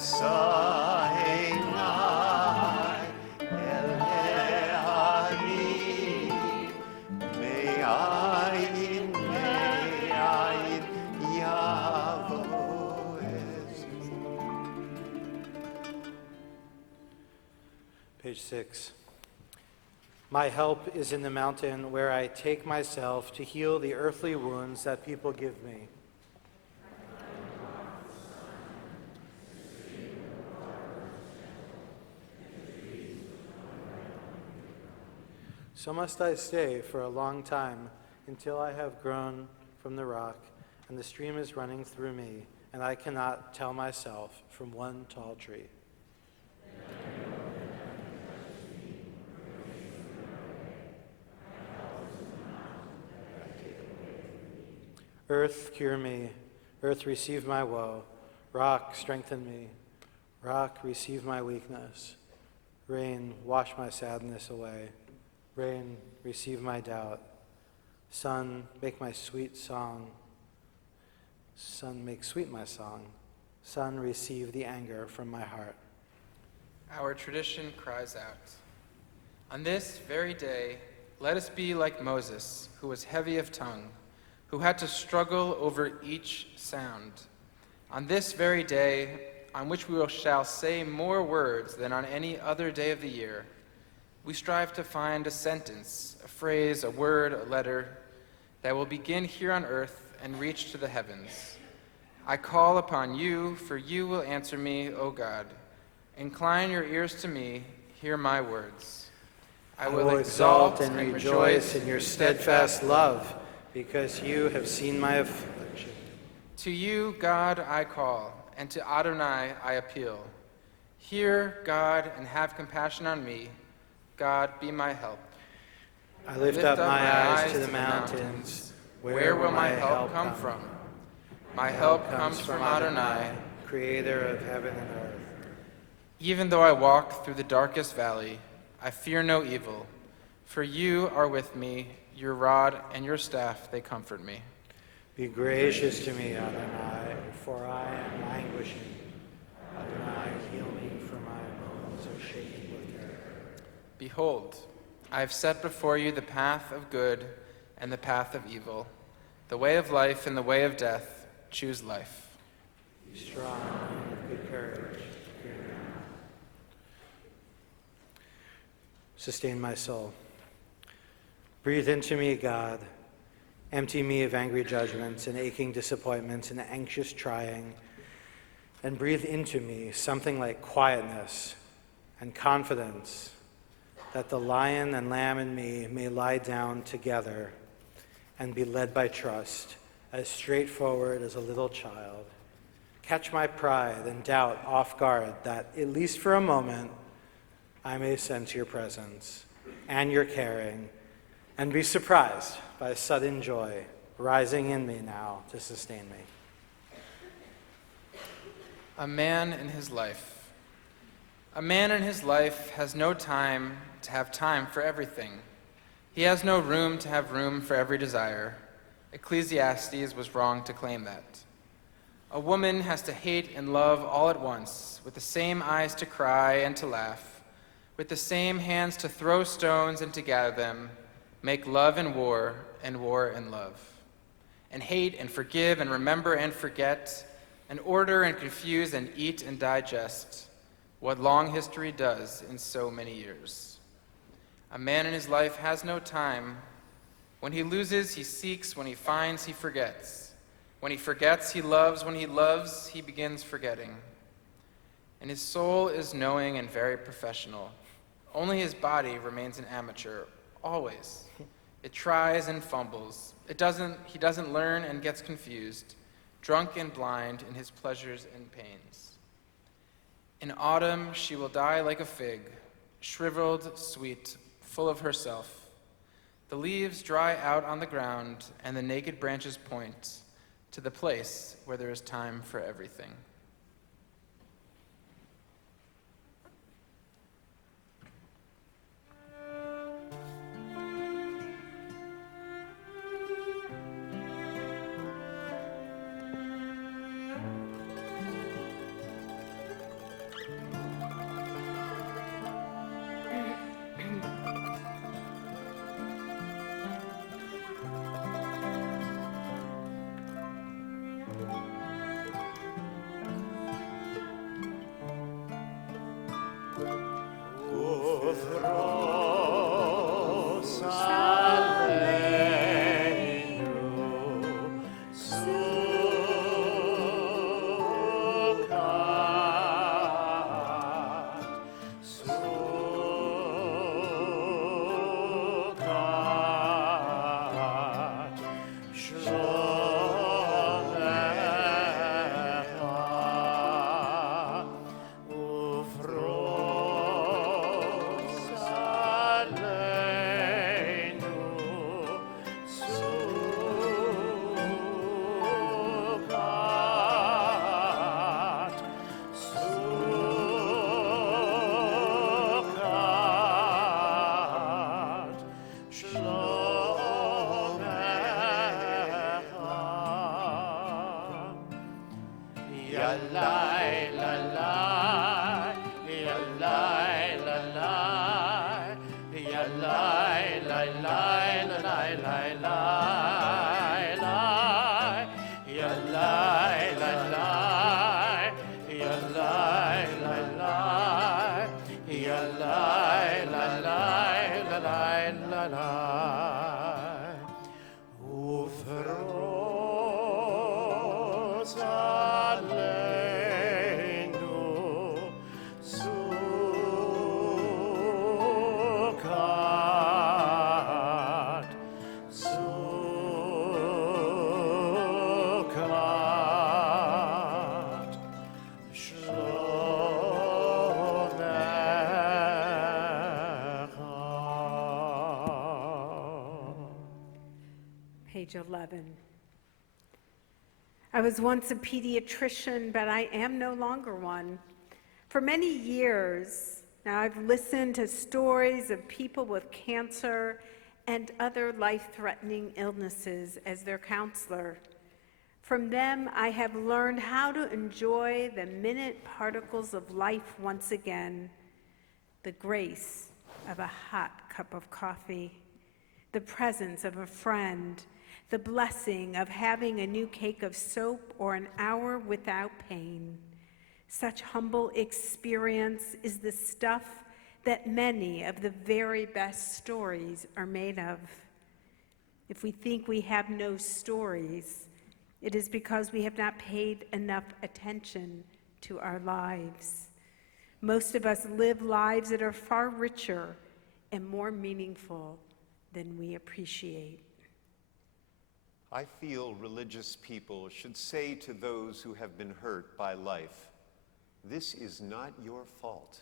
Esaenai el Neharim, Me'ayin Yavo Es. Page 6. My help is in the mountain where I take myself to heal the earthly wounds that people give me. So must I stay for a long time until I have grown from the rock and the stream is running through me, and I cannot tell myself from one tall tree. Earth, cure me. Earth, receive my woe. Rock, strengthen me. Rock, receive my weakness. Rain, wash my sadness away. Rain, receive my doubt. Sun, make my sweet song. Sun, make sweet my song. Sun, receive the anger from my heart. Our tradition cries out, on this very day, let us be like Moses, who was heavy of tongue, who had to struggle over each sound. On this very day, on which we shall say more words than on any other day of the year, we strive to find a sentence, a phrase, a word, a letter that will begin here on earth and reach to the heavens. I call upon you, for you will answer me, O God. Incline your ears to me, hear my words. I will exalt and rejoice in your steadfast love, because you have seen my affliction. To you, God, I call, and to Adonai I appeal. Hear, God, and have compassion on me. God, be my help. I lift up my eyes to the mountains. Where will my help come from? My help comes from Adonai, creator of heaven and earth. Even though I walk through the darkest valley, I fear no evil, for you are with me, your rod and your staff, they comfort me. Be gracious to me, Adonai, for I am languishing. Adonai, heal me, for my bones are shaking with terror. Behold, I have set before you the path of good and the path of evil, the way of life and the way of death. Choose life. Be strong and of good courage. Fear not. Sustain my soul. Breathe into me, God. Empty me of angry judgments and aching disappointments and anxious trying, and breathe into me something like quietness and confidence, that the lion and lamb in me may lie down together and be led by trust, as straightforward as a little child. Catch my pride and doubt off guard, that, at least for a moment, I may sense your presence and your caring, and be surprised by sudden joy rising in me now to sustain me. A man in his life. A man in his life has no time to have time for everything. He has no room to have room for every desire. Ecclesiastes was wrong to claim that. A woman has to hate and love all at once, with the same eyes to cry and to laugh, with the same hands to throw stones and to gather them, make love and war and love, and hate and forgive and remember and forget, and order and confuse and eat and digest, what long history does in so many years. A man in his life has no time. When he loses, he seeks. When he finds, he forgets. When he forgets, he loves. When he loves, he begins forgetting. And his soul is knowing and very professional. Only his body remains an amateur, always. It tries and fumbles. He doesn't learn and gets confused, drunk and blind in his pleasures and pains. In autumn, she will die like a fig, shriveled, sweet, full of herself. The leaves dry out on the ground, and the naked branches point to the place where there is time for everything. Ya lai la lai, ya lai la lai, ya lai la lai la lai lai lai lai, ya lai la lai, ya lai la lai, ya lai la lai la lai la lai. Ufros aleinu sukat, sukat, shlomecha. Page 11. I was once a pediatrician, but I am no longer one. For many years now, I've listened to stories of people with cancer and other life-threatening illnesses as their counselor. From them, I have learned how to enjoy the minute particles of life once again, the grace of a hot cup of coffee, the presence of a friend, the blessing of having a new cake of soap or an hour without pain. Such humble experience is the stuff that many of the very best stories are made of. If we think we have no stories, it is because we have not paid enough attention to our lives. Most of us live lives that are far richer and more meaningful than we appreciate. I feel religious people should say to those who have been hurt by life, this is not your fault.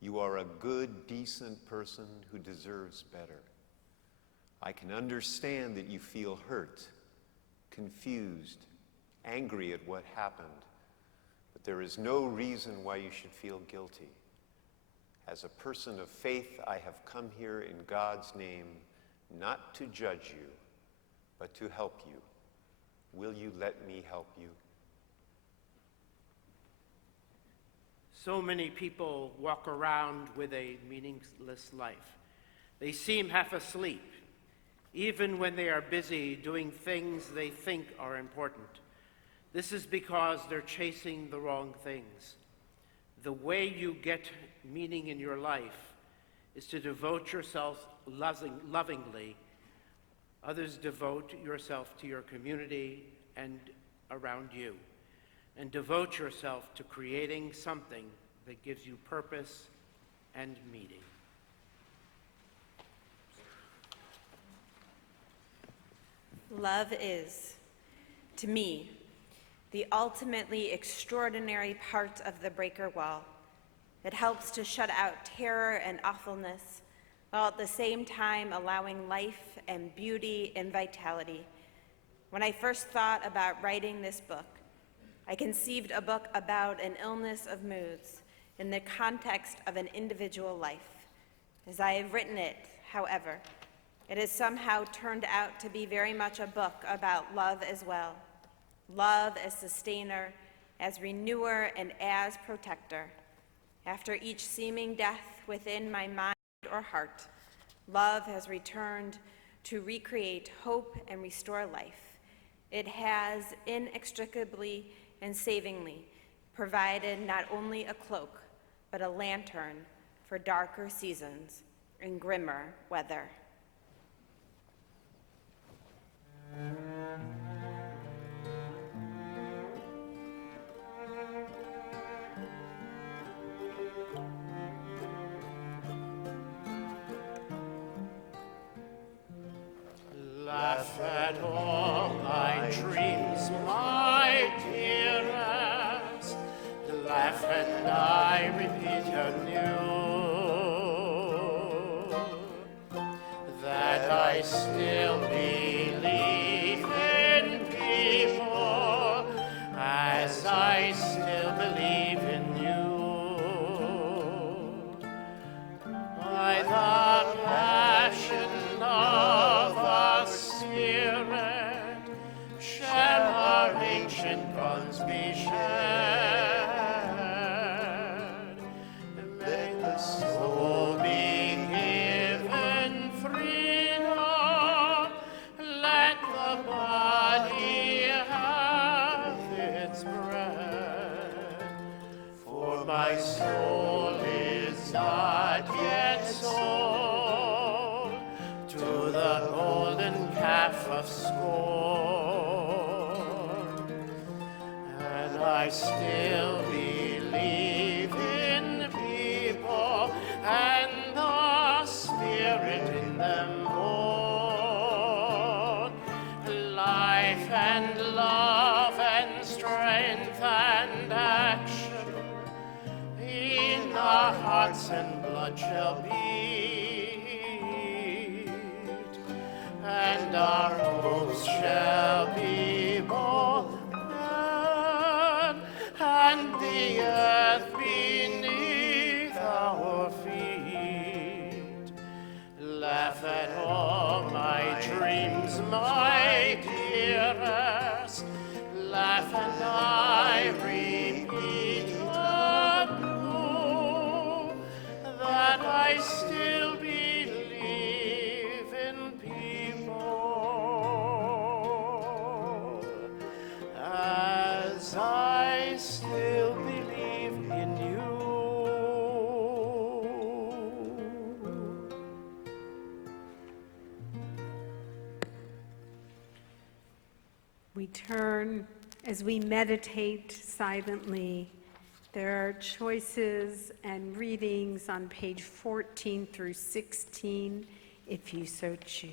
You are a good, decent person who deserves better. I can understand that you feel hurt, confused, angry at what happened, but there is no reason why you should feel guilty. As a person of faith, I have come here in God's name, not to judge you, but to help you. Will you let me help you? So many people walk around with a meaningless life. They seem half asleep, even when they are busy doing things they think are important. This is because they're chasing the wrong things. The way you get meaning in your life is to devote yourself lovingly. Others, devote yourself to your community and around you, and devote yourself to creating something that gives you purpose and meaning. Love is, to me, the ultimately extraordinary part of the breaker wall. It helps to shut out terror and awfulness, while at the same time allowing life and beauty and vitality. When I first thought about writing this book, I conceived a book about an illness of moods in the context of an individual life. As I have written it, however, it has somehow turned out to be very much a book about love as well. Love as sustainer, as renewer, and as protector. After each seeming death within my mind or heart, love has returned to recreate hope and restore life. It has inextricably and savingly provided not only a cloak, but a lantern for darker seasons and grimmer weather. Laugh at all my dreams, my dearest. Laugh and I repeat anew that I still believe in people as I still believe in you. By the passion of a spirit, share our ancient bonds swords be shed. May the soul be given freedom. Let the body have its bread. For my soul is not yet sold to the golden calf of scorn, and I still believe in people and the spirit in them born, life and love and strength and action in our hearts and blood shall beat, and our hopes shall be born, and the earth beneath our feet. Laugh at all my dreams, my dearest. Laugh and I repeat anew that I still believe in people, as I still believe in you. We turn as we meditate silently. There are choices and readings on page 14 through 16, if you so choose.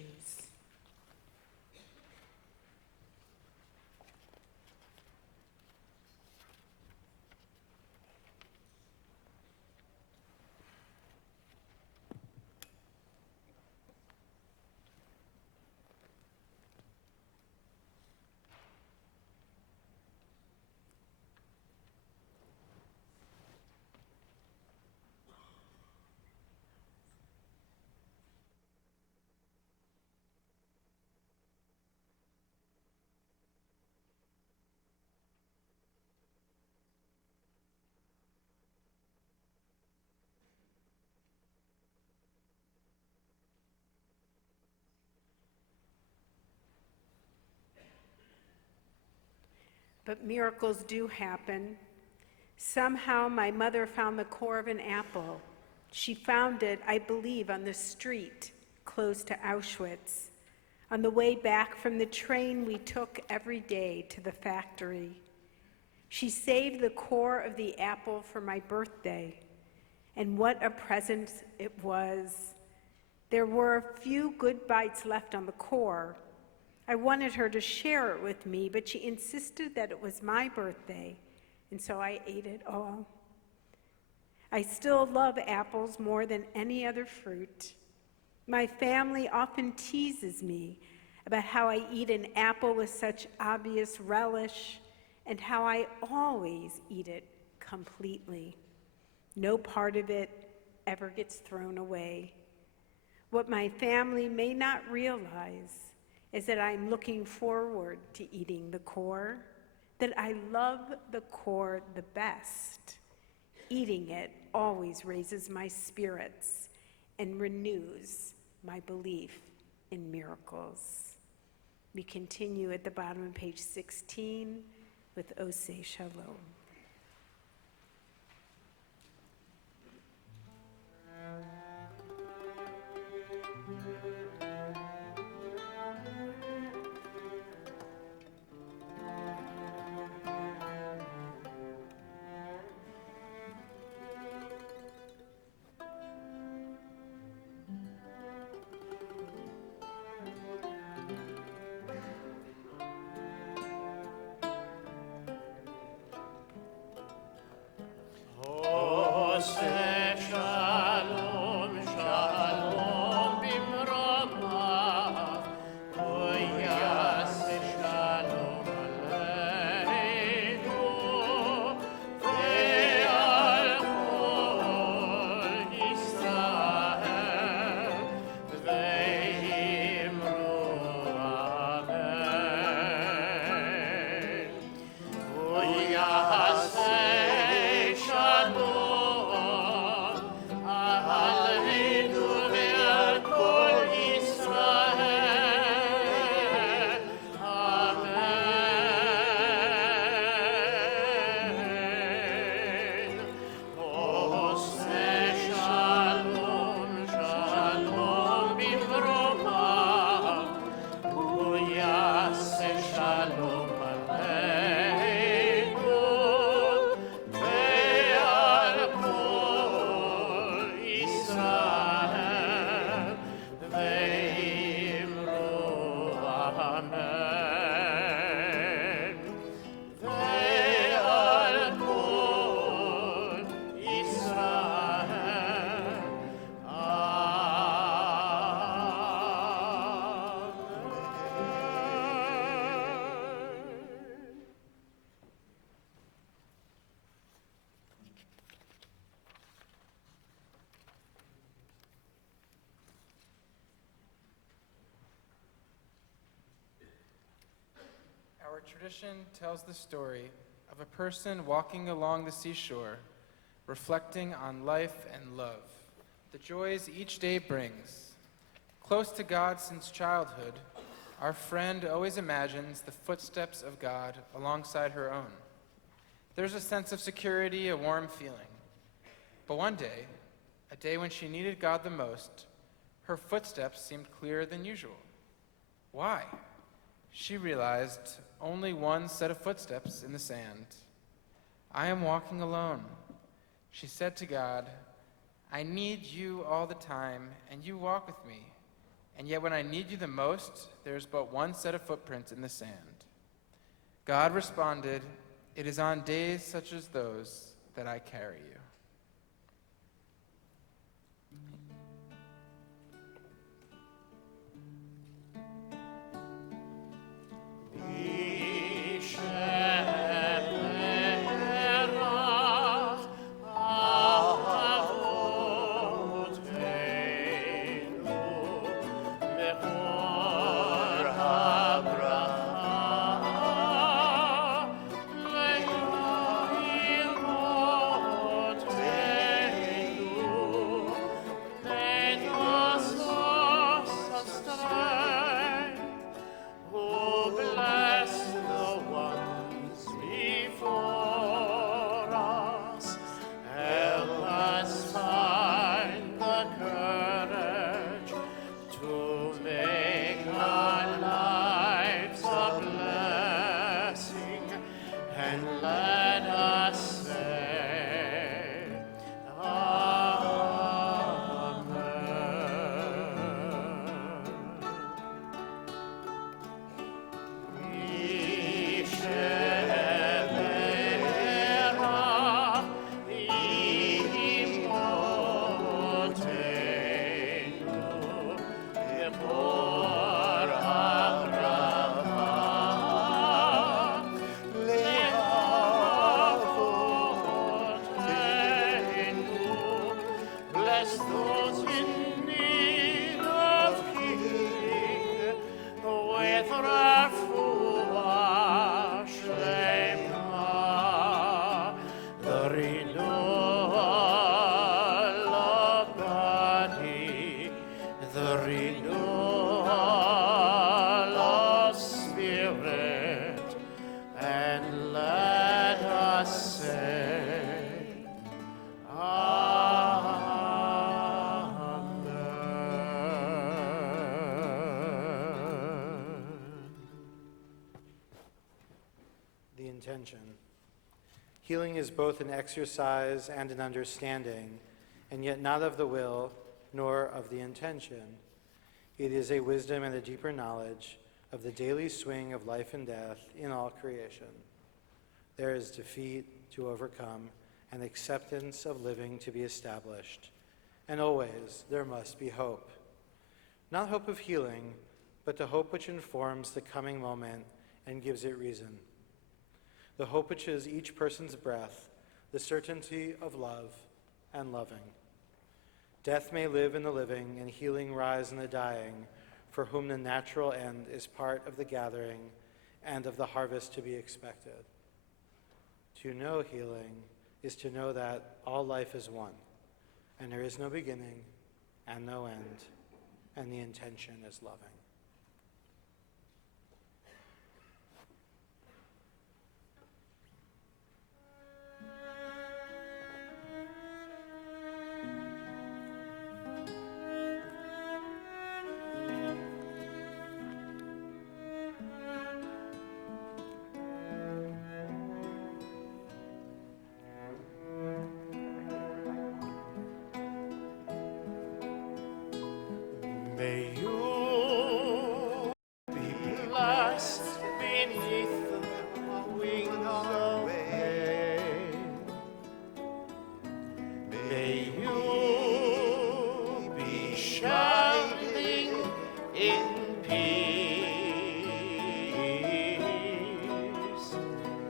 But miracles do happen. Somehow my mother found the core of an apple. She found it, I believe, on the street close to Auschwitz, on the way back from the train we took every day to the factory. She saved the core of the apple for my birthday, and what a present it was. There were a few good bites left on the core. I wanted her to share it with me, but she insisted that it was my birthday, and so I ate it all. I still love apples more than any other fruit. My family often teases me about how I eat an apple with such obvious relish and how I always eat it completely. No part of it ever gets thrown away. What my family may not realize is that I'm looking forward to eating the core, that I love the core the best. Eating it always raises my spirits and renews my belief in miracles. We continue at the bottom of page 16 with Ose Shalom. Ose Shalom. tradition tells the story of a person walking along the seashore, reflecting on life and love, the joys each day brings. Close to God since childhood, our friend always imagines the footsteps of God alongside her own. There's a sense of security, a warm feeling. But one day, a day when she needed God the most, her footsteps seemed clearer than usual. Why? She realized only one set of footsteps in the sand. I am walking alone. She said to God, I need you all the time, and you walk with me. And yet when I need you the most, there's but one set of footprints in the sand. God responded, it is on days such as those that I carry you. Intention. Healing is both an exercise and an understanding, and yet not of the will nor of the intention. It is a wisdom and a deeper knowledge of the daily swing of life and death in all creation. There is defeat to overcome and acceptance of living to be established. And always there must be hope. Not hope of healing, but the hope which informs the coming moment and gives it reason. The hope which is each person's breath, the certainty of love and loving. Death may live in the living and healing rise in the dying, for whom the natural end is part of the gathering and of the harvest to be expected. To know healing is to know that all life is one, and there is no beginning and no end, and the intention is loving. May you be blessed beneath the wings of day. May you be shining in peace.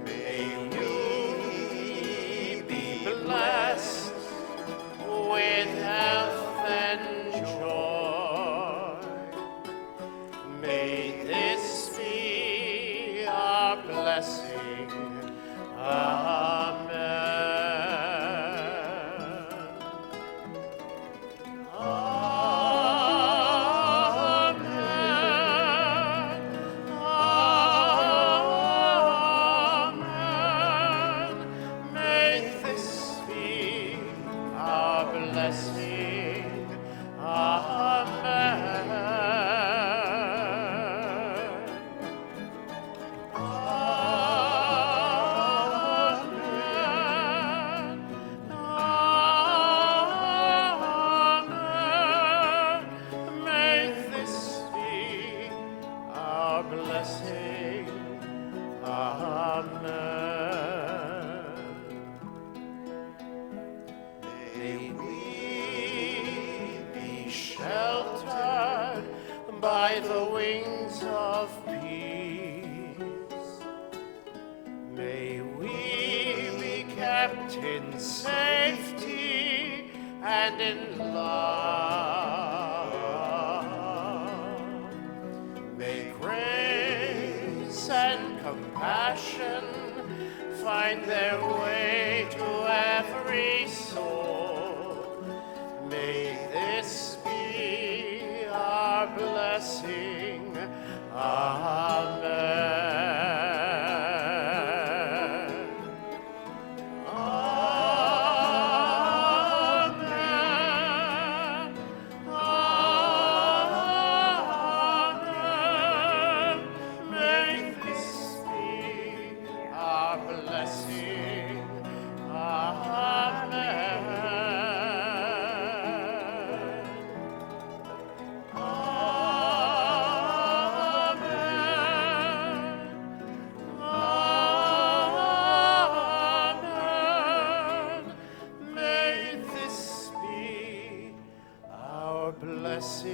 May you be blessed with health and joy. kept in safety and in love. May grace and compassion find their way to every soul. May this be our blessing. Amen. Amen. Amen. May this be our blessing. Amen. Amen. May this be our blessing.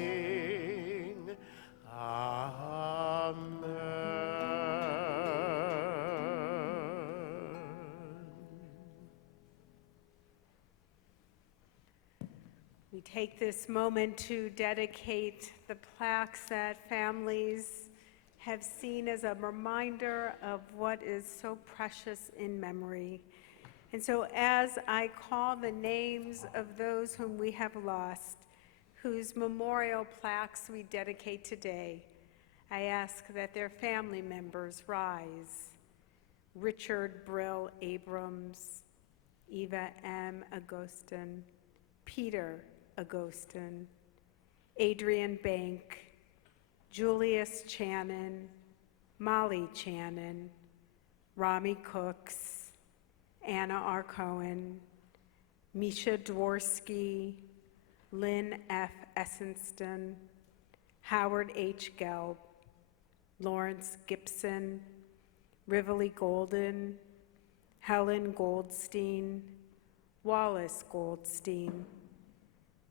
We take this moment to dedicate the plaques that families have seen as a reminder of what is so precious in memory. And so as I call the names of those whom we have lost, whose memorial plaques we dedicate today, I ask that their family members rise. Richard Brill Abrams, Eva M. Agostin, Peter Agostin, Adrian Bank, Julius Channon, Molly Channon, Rami Cooks, Anna R. Cohen, Misha Dworsky, Lynn F. Essenston, Howard H. Gelb, Lawrence Gibson, Rivoli Golden, Helen Goldstein, Wallace Goldstein,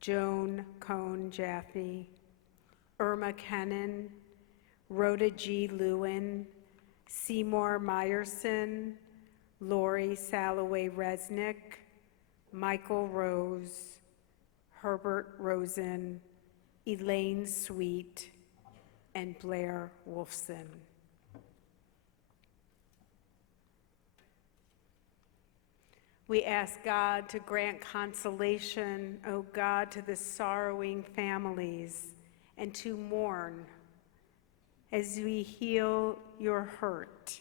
Joan Cohn Jaffe, Irma Kennan, Rhoda G. Lewin, Seymour Meyerson, Lori Salloway Resnick, Michael Rose, Herbert Rosen, Elaine Sweet, and Blair Wolfson. We ask God to grant consolation, O God, to the sorrowing families, and to mourn as we heal your hurt.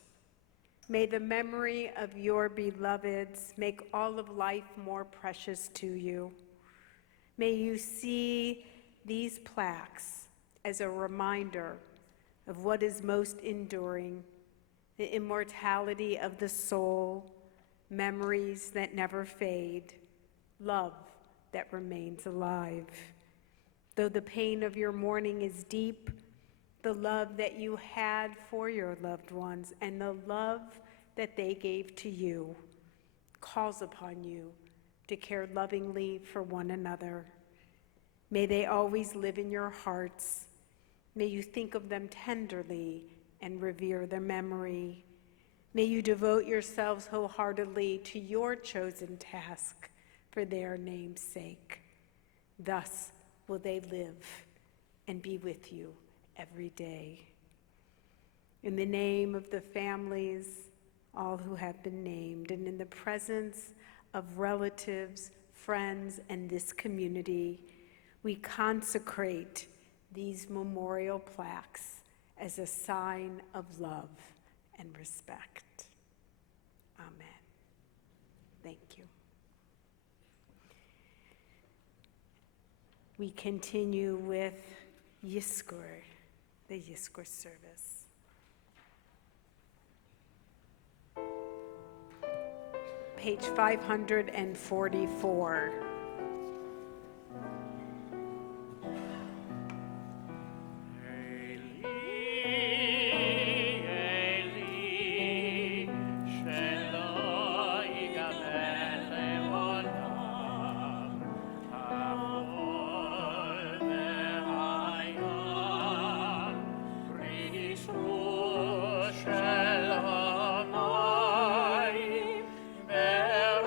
May the memory of your beloveds make all of life more precious to you. May you see these plaques as a reminder of what is most enduring, the immortality of the soul, memories that never fade, love that remains alive. Though the pain of your mourning is deep, the love that you had for your loved ones and the love that they gave to you calls upon you to care lovingly for one another. May they always live in your hearts. May you think of them tenderly and revere their memory. May you devote yourselves wholeheartedly to your chosen task for their name's sake. Thus will they live and be with you every day. In the name of the families, all who have been named, and in the presence of relatives, friends, and this community, we consecrate these memorial plaques as a sign of love and respect. Amen. Thank you. We continue with Yizkor, the Yizkor service. Page 544. Bear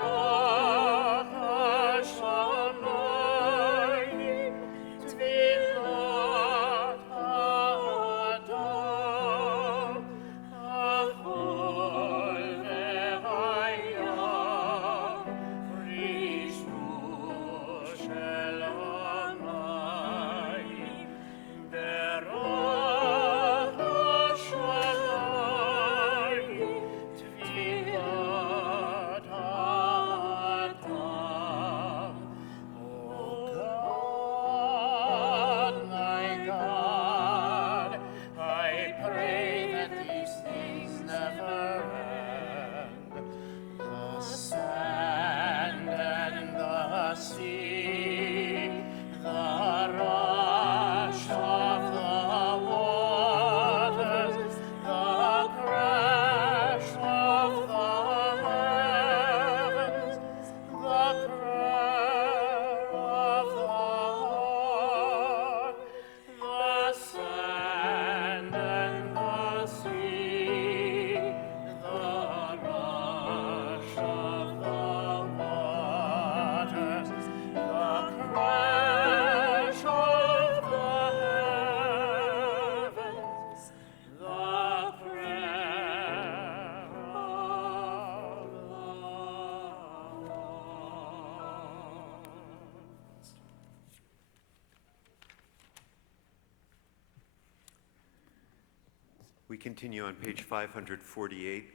We continue on page 548.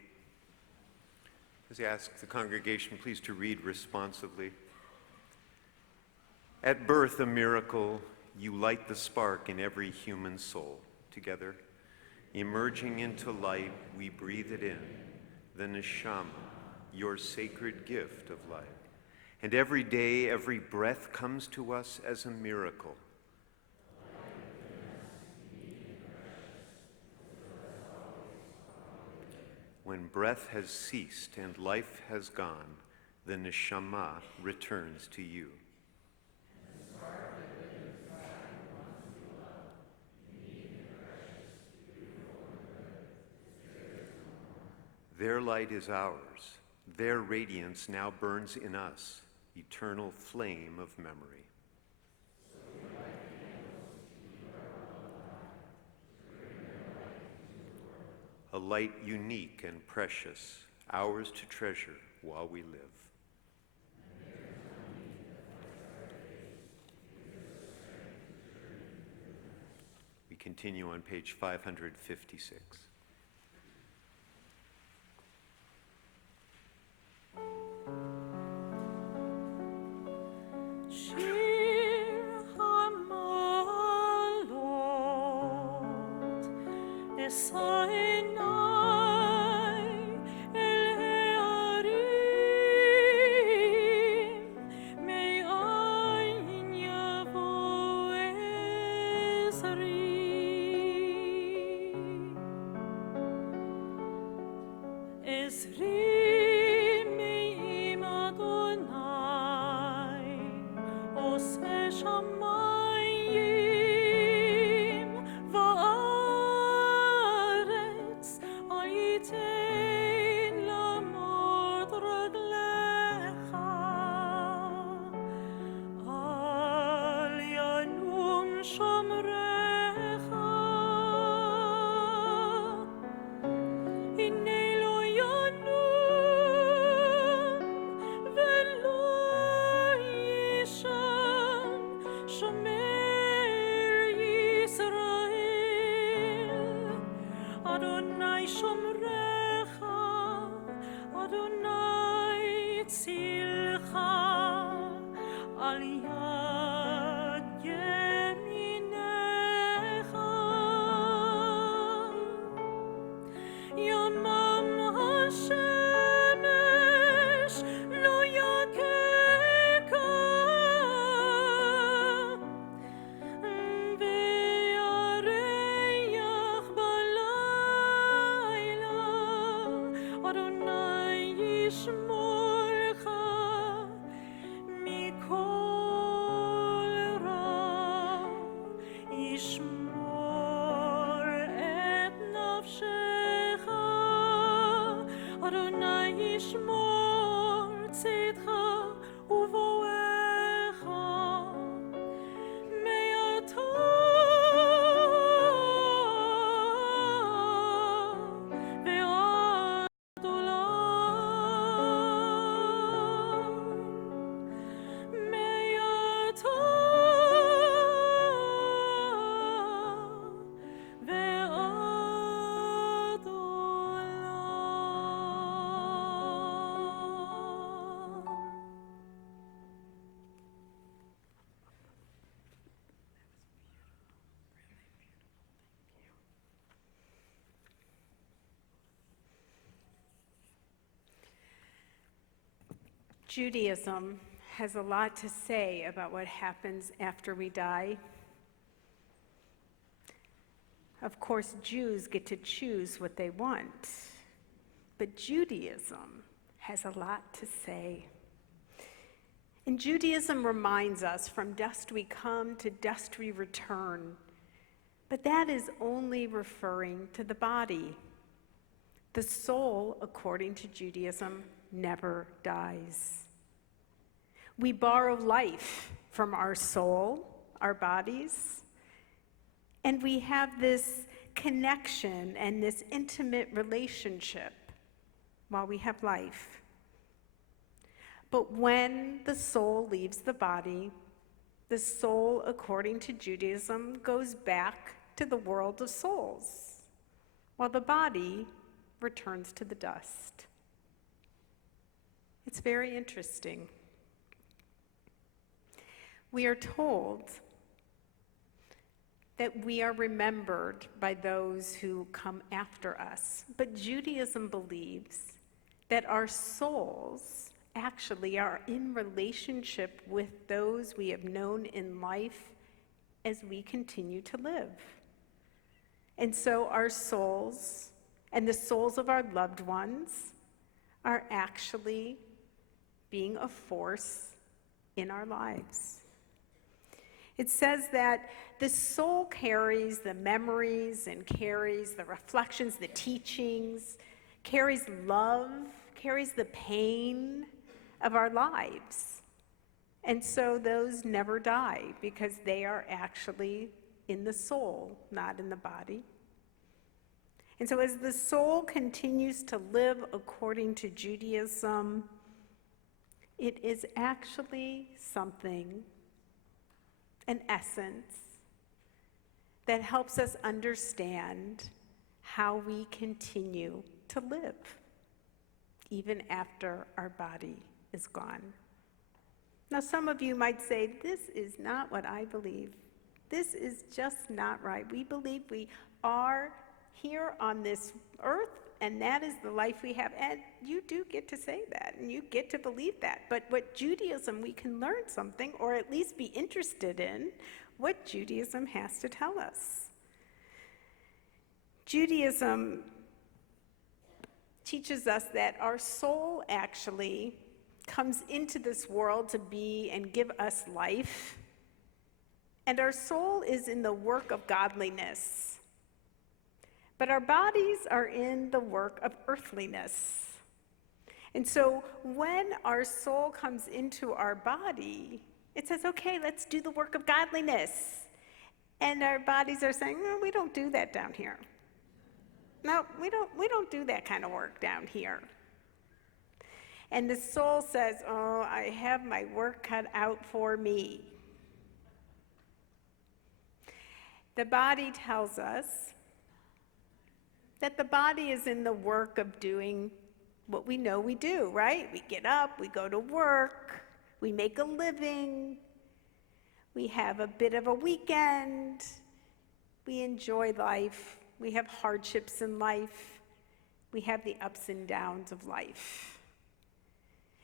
As I ask the congregation please to read responsively. At birth, a miracle, you light the spark in every human soul. Together, emerging into light, we breathe it in, the neshama, your sacred gift of life. And every day, every breath comes to us as a miracle. When breath has ceased and life has gone, the neshama returns to you. Their light is ours. Their radiance now burns in us, eternal flame of memory. A light unique and precious, ours to treasure while we live. We continue on page 556. Judaism has a lot to say about what happens after we die. Of course, Jews get to choose what they want, but Judaism has a lot to say. And Judaism reminds us, from dust we come, to dust we return. But that is only referring to the body. The soul, according to Judaism, never dies. We borrow life from our soul, our bodies, and we have this connection and this intimate relationship while we have life. But when the soul leaves the body, the soul, according to Judaism, goes back to the world of souls. while the body returns to the dust. It's very interesting. We are told that we are remembered by those who come after us, but Judaism believes that our souls actually are in relationship with those we have known in life as we continue to live. And so our souls and the souls of our loved ones are actually being a force in our lives. It says that the soul carries the memories and carries the reflections, the teachings, carries love, carries the pain of our lives. And so those never die because they are actually in the soul, not in the body. And so as the soul continues to live according to Judaism, it is actually something, an essence, that helps us understand how we continue to live, even after our body is gone. Now, some of you might say, this is not what I believe. This is just not right. We believe we are here on this earth, and that is the life we have. And you do get to say that, and you get to believe that. But what Judaism, we can learn something, or at least be interested in what Judaism has to tell us. Judaism teaches us that our soul actually comes into this world to be and give us life. And our soul is in the work of godliness. But our bodies are in the work of earthliness. And so when our soul comes into our body, it says, okay, let's do the work of godliness. And our bodies are saying, no, we don't do that down here. No, we don't do that kind of work down here. And the soul says, oh, I have my work cut out for me. The body tells us that the body is in the work of doing what we know we do, right? We get up, we go to work, we make a living, we have a bit of a weekend, we enjoy life, we have hardships in life, we have the ups and downs of life.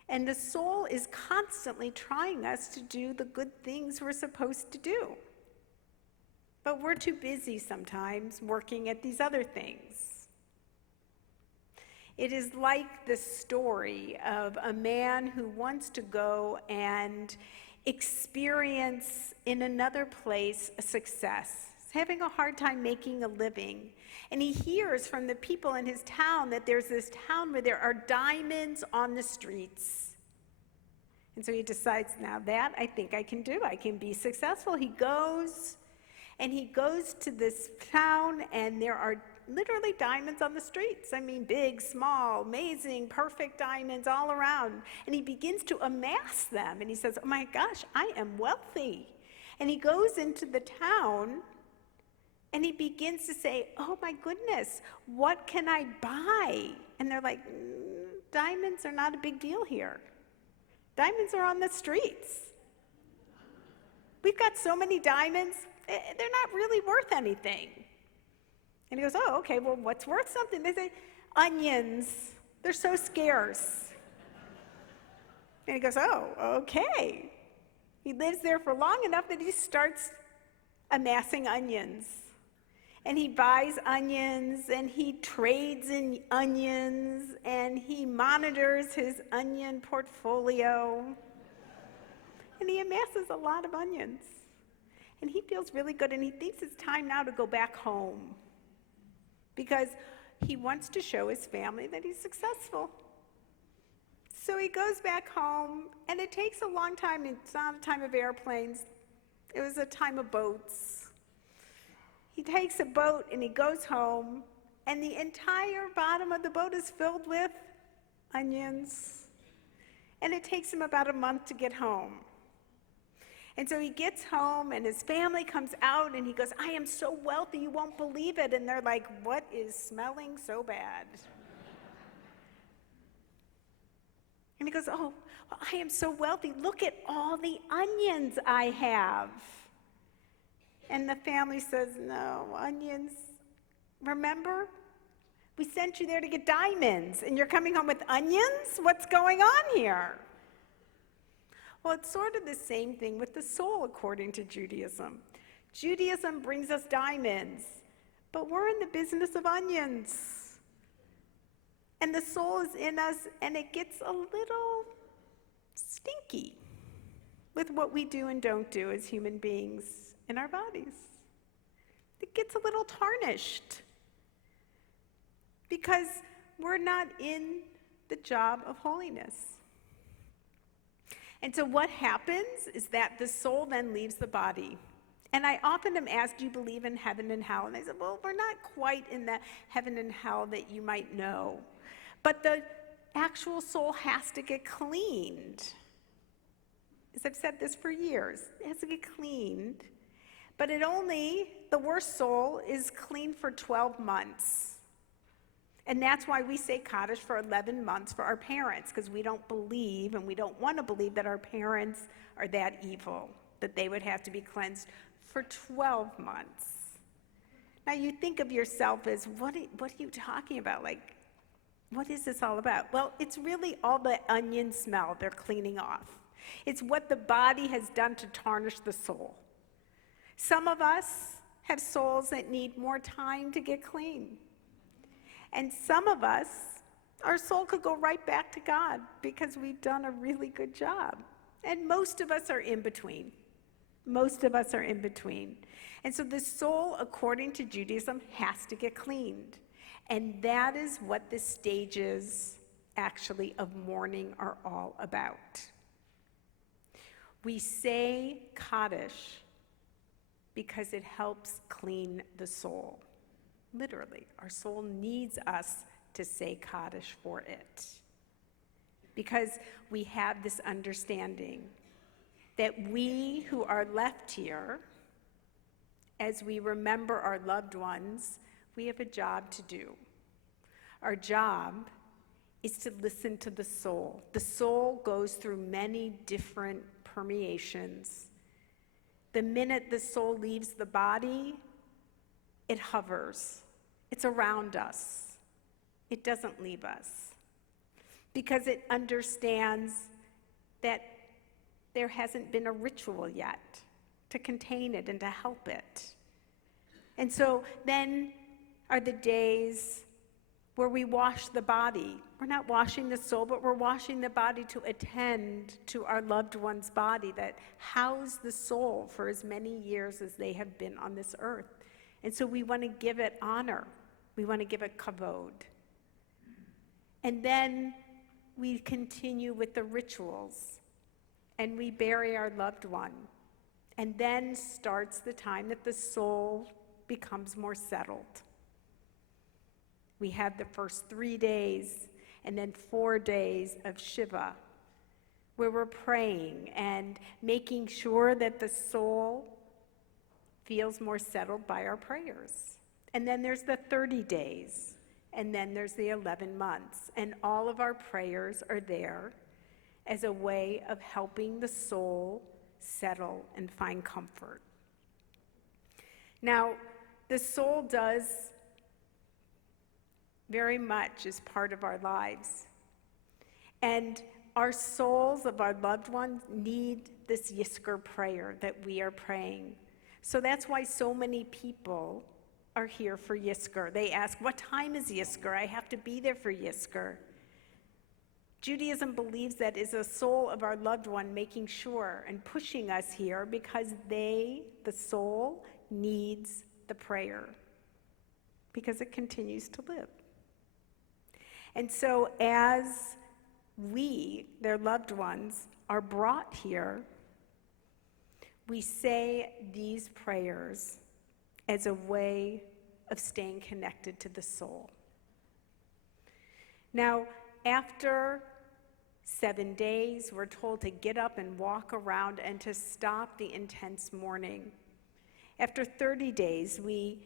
And the soul is constantly trying us to do the good things we're supposed to do. But we're too busy sometimes working at these other things. It is like the story of a man who wants to go and experience in another place a success. He's having a hard time making a living. And he hears from the people in his town that there's this town where there are diamonds on the streets. And so he decides, now that I think I can do. I can be successful. He goes to this town, and there are literally diamonds on the streets. I mean, big, small, amazing, perfect diamonds all around. And he begins to amass them. And he says, oh my gosh, I am wealthy. And he goes into the town, and he begins to say, oh my goodness, what can I buy? And they're like, diamonds are not a big deal here. Diamonds are on the streets. We've got so many diamonds, they're not really worth anything. And he goes, oh, okay, well, what's worth something? They say, onions. They're so scarce. And he goes, oh, okay. He lives there for long enough that he starts amassing onions. And he buys onions, and he trades in onions, and he monitors his onion portfolio. And he amasses a lot of onions. And he feels really good, and he thinks it's time now to go back home because he wants to show his family that he's successful. So he goes back home, and it takes a long time. It's not a time of airplanes. It was a time of boats. He takes a boat, and he goes home, and the entire bottom of the boat is filled with onions. And it takes him about a month to get home. And so he gets home, and his family comes out, and he goes, I am so wealthy, you won't believe it. And they're like, what is smelling so bad? And he goes, oh, I am so wealthy. Look at all the onions I have. And the family says, no, onions. Remember? We sent you there to get diamonds, and you're coming home with onions? What's going on here? Well, it's sort of the same thing with the soul, according to Judaism. Judaism brings us diamonds, but we're in the business of onions. And the soul is in us, and it gets a little stinky with what we do and don't do as human beings in our bodies. It gets a little tarnished because we're not in the job of holiness. And so what happens is that the soul then leaves the body. And I often am asked, do you believe in heaven and hell? And I said, well, we're not quite in the heaven and hell that you might know. But the actual soul has to get cleaned. As I've said this for years, it has to get cleaned. But the worst soul is clean for 12 months. And that's why we say Kaddish for 11 months for our parents, because we don't believe, and we don't want to believe, that our parents are that evil, that they would have to be cleansed for 12 months. Now you think of yourself as, what are you talking about? Like, what is this all about? Well, it's really all the onion smell they're cleaning off. It's what the body has done to tarnish the soul. Some of us have souls that need more time to get clean. And some of us, our soul could go right back to God because we've done a really good job. And most of us are in between. Most of us are in between. And so the soul, according to Judaism, has to get cleaned. And that is what the stages, actually, of mourning are all about. We say Kaddish because it helps clean the soul. Literally, our soul needs us to say Kaddish for it. Because we have this understanding that we who are left here, as we remember our loved ones, we have a job to do. Our job is to listen to the soul. The soul goes through many different permeations. The minute the soul leaves the body, it hovers. It's around us. It doesn't leave us. Because it understands that there hasn't been a ritual yet to contain it and to help it. And so then are the days where we wash the body. We're not washing the soul, but we're washing the body to attend to our loved one's body that housed the soul for as many years as they have been on this earth. And so we want to give it honor. We want to give it kavod. And then we continue with the rituals, and we bury our loved one. And then starts the time that the soul becomes more settled. We have the first 3 days and then 4 days of Shiva, where we're praying and making sure that the soul feels more settled by our prayers. And then there's the 30 days, and then there's the 11 months. And all of our prayers are there as a way of helping the soul settle and find comfort. Now, the soul does very much as part of our lives. And our souls of our loved ones need this Yizkor prayer that we are praying. So that's why so many people are here for Yizkor. They ask, what time is Yizkor? I have to be there for Yizkor. Judaism believes that is a soul of our loved one making sure and pushing us here because the soul, needs the prayer because it continues to live. And so as we, their loved ones, are brought here, we say these prayers as a way of staying connected to the soul. Now, after 7 days, we're told to get up and walk around and to stop the intense mourning. After 30 days, we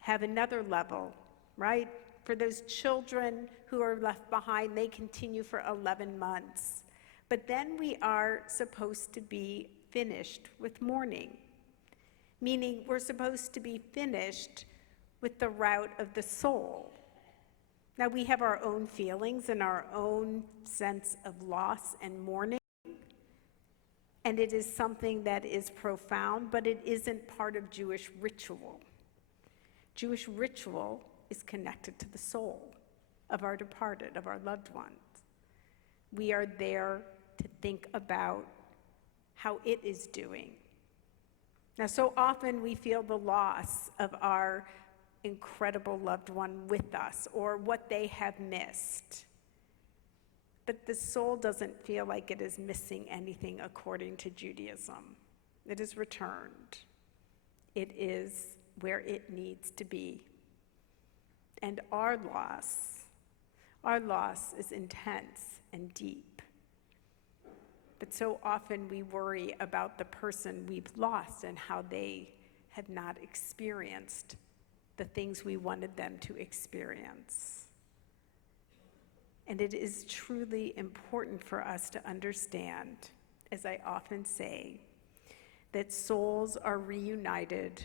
have another level, right? For those children who are left behind, they continue for 11 months. But then we are supposed to be finished with mourning, meaning we're supposed to be finished with the route of the soul. Now, we have our own feelings and our own sense of loss and mourning, and it is something that is profound, but it isn't part of Jewish ritual. Jewish ritual is connected to the soul of our departed, of our loved ones. We are there to think about how it is doing. Now, so often we feel the loss of our incredible loved one with us or what they have missed. But the soul doesn't feel like it is missing anything according to Judaism. It is returned. It is where it needs to be. And our loss is intense and deep. But so often we worry about the person we've lost and how they have not experienced the things we wanted them to experience. And it is truly important for us to understand, as I often say, that souls are reunited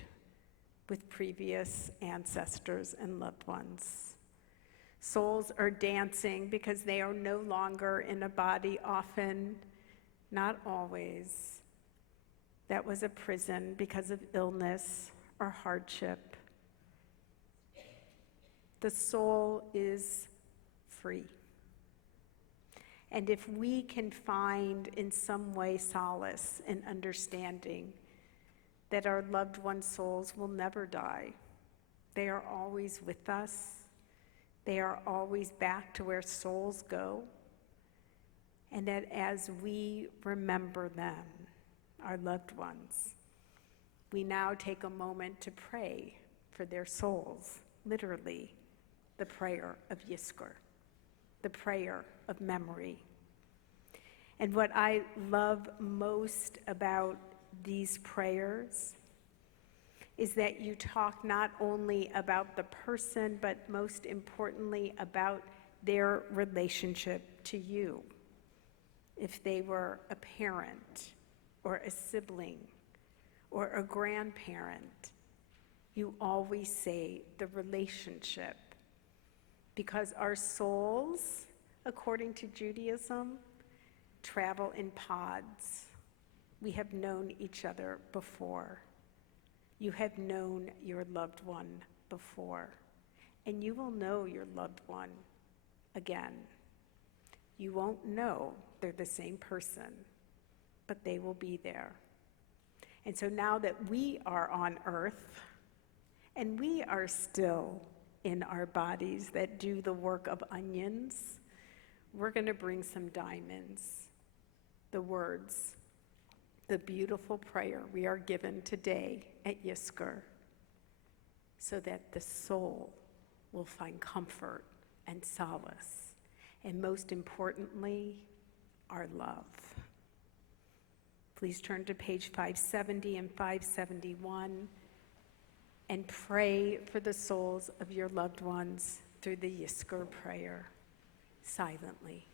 with previous ancestors and loved ones. Souls are dancing because they are no longer in a body, often, not always, that was a prison because of illness or hardship. The soul is free. And if we can find in some way solace in understanding that our loved ones' souls will never die, they are always with us, they are always back to where souls go, and that as we remember them, our loved ones, we now take a moment to pray for their souls, literally, the prayer of Yizkor, the prayer of memory. And what I love most about these prayers is that you talk not only about the person, but most importantly about their relationship to you. If they were a parent or a sibling or a grandparent, you always say the relationship, because our souls, according to Judaism, travel in pods. We have known each other before. You have known your loved one before, and you will know your loved one again. You won't know they're the same person, but they will be there. And so now that we are on earth, and we are still in our bodies that do the work of onions, we're going to bring some diamonds, the words, the beautiful prayer we are given today at Yizkor, so that the soul will find comfort and solace, and most importantly, our love. Please turn to page 570 and 571 and pray for the souls of your loved ones through the Yizkor prayer, silently.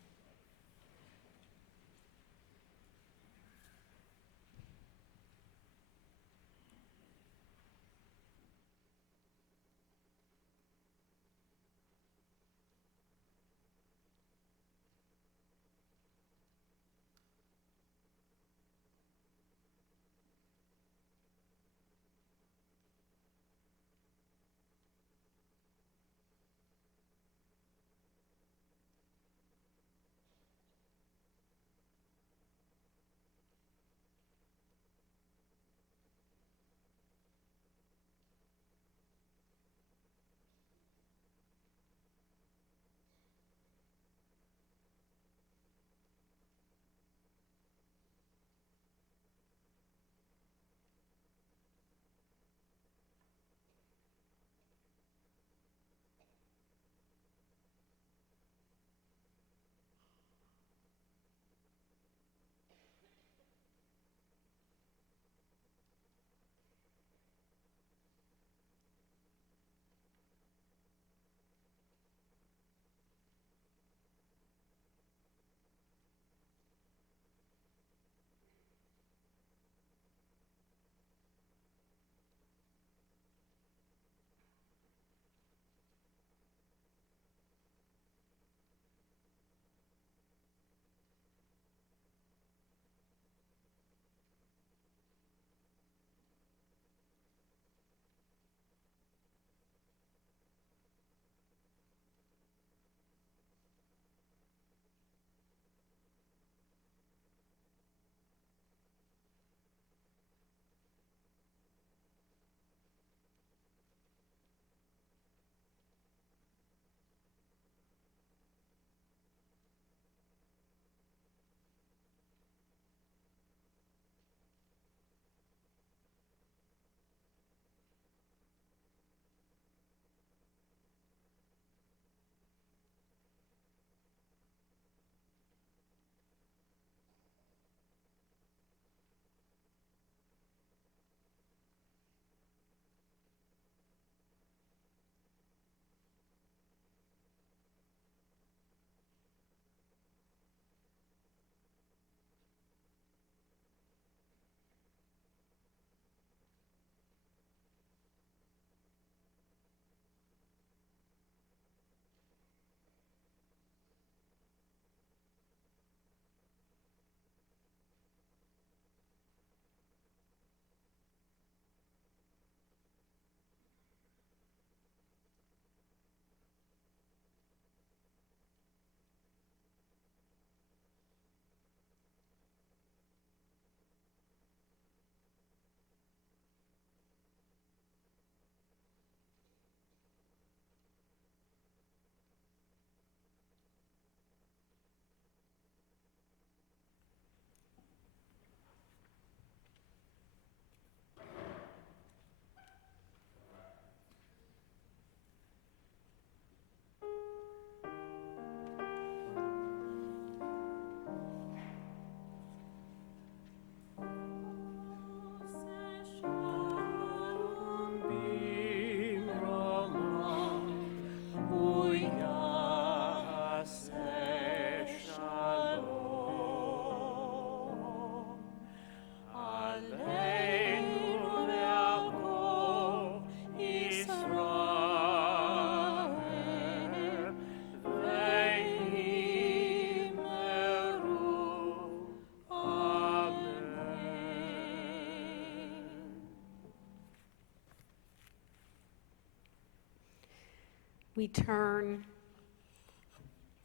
We turn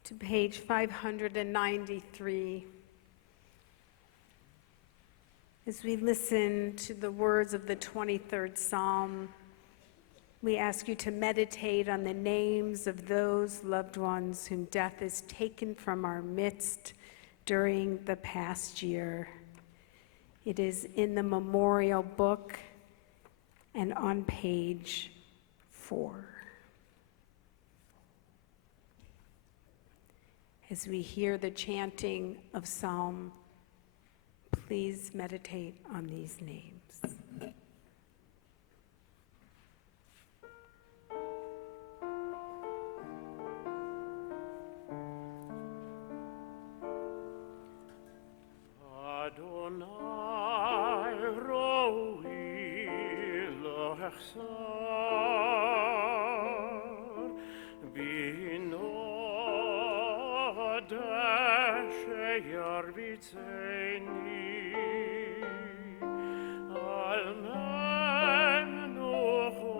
to page 593 as we listen to the words of the 23rd Psalm. We ask you to meditate on the names of those loved ones whom death has taken from our midst during the past year. It is in the memorial book and on page 4. As we hear the chanting of Psalm, please meditate on these names. Adonai roi l'achsar bino dasher vitzeni al menuchot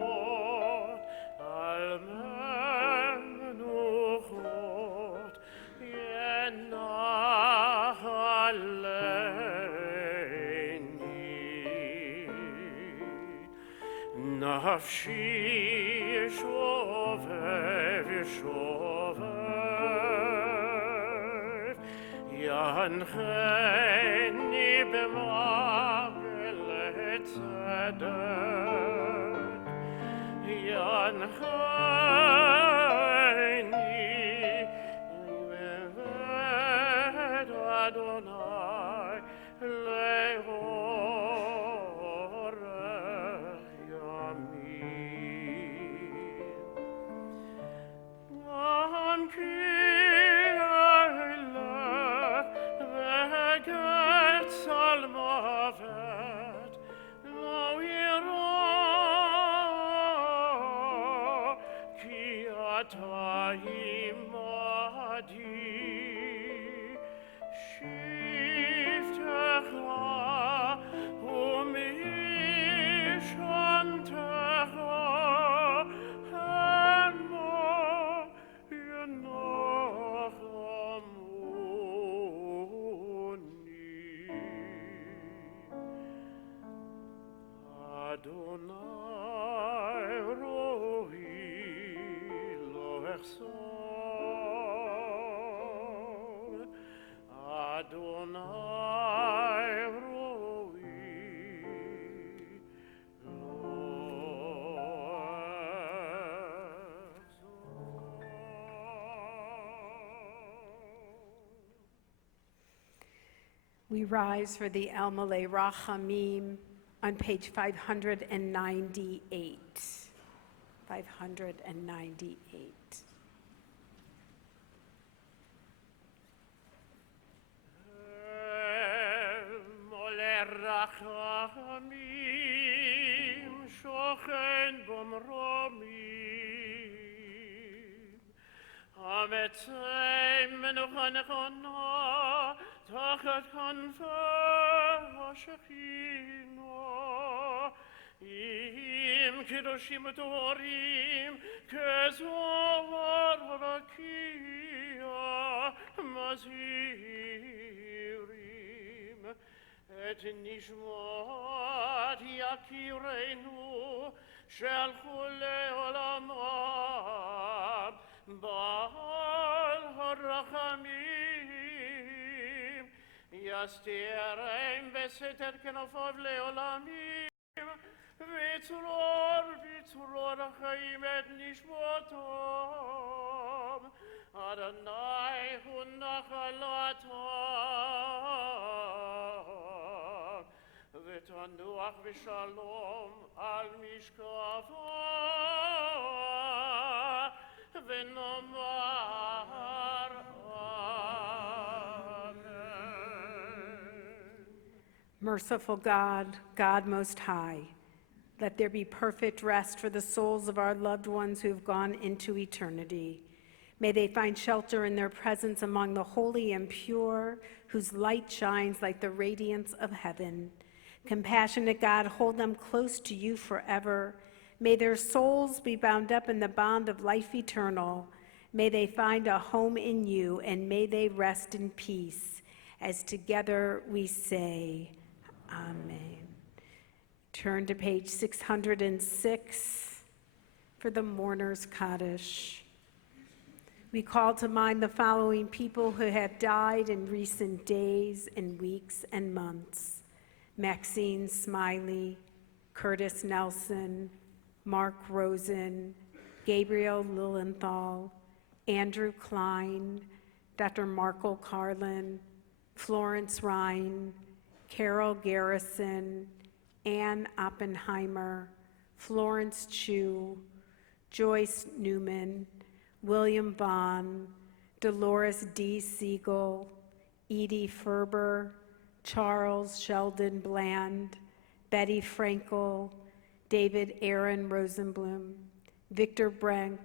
Nafshi shovev, shovev, yancheni b'magelet tzedek, yancheni b'ved Adonai le'orech yamin. Am ki eilech ve'get al mavet lo yira ki ata imadi shiftecha umishantecha hema Adonai roi lo echsor, Adonai roi lo echsor. We rise for the El Malei Rachamim on page 598. 598. Moler rachamim shochen bomromim Hametzem menuchan echona tachat kanfer hashechina Im kedoshim torim kezohar rakia mazirim Et nishmat yakireinu shelchu leolamam Baal harachamim Yasterem beseter kenafav leolamim Vitzror chaim et nishmatam Adonai hu nachalatam V'tanuach v'shalom al mishkava v'nomar Amen. Merciful God, God Most High, let there be perfect rest for the souls of our loved ones who have gone into eternity. May they find shelter in their presence among the holy and pure, whose light shines like the radiance of heaven. Compassionate God, hold them close to you forever. May their souls be bound up in the bond of life eternal. May they find a home in you, and may they rest in peace. As together we say, Amen. Turn to page 606 for the Mourner's Kaddish. We call to mind the following people who have died in recent days and weeks and months: Maxine Smiley, Curtis Nelson, Mark Rosen, Gabriel Lilienthal, Andrew Klein, Dr. Markle Carlin, Florence Ryan, Carol Garrison, Ann Oppenheimer, Florence Chu, Joyce Newman, William Vaughn, Dolores D. Siegel, Edie Ferber, Charles Sheldon Bland, Betty Frankel, David Aaron Rosenblum, Victor Brank,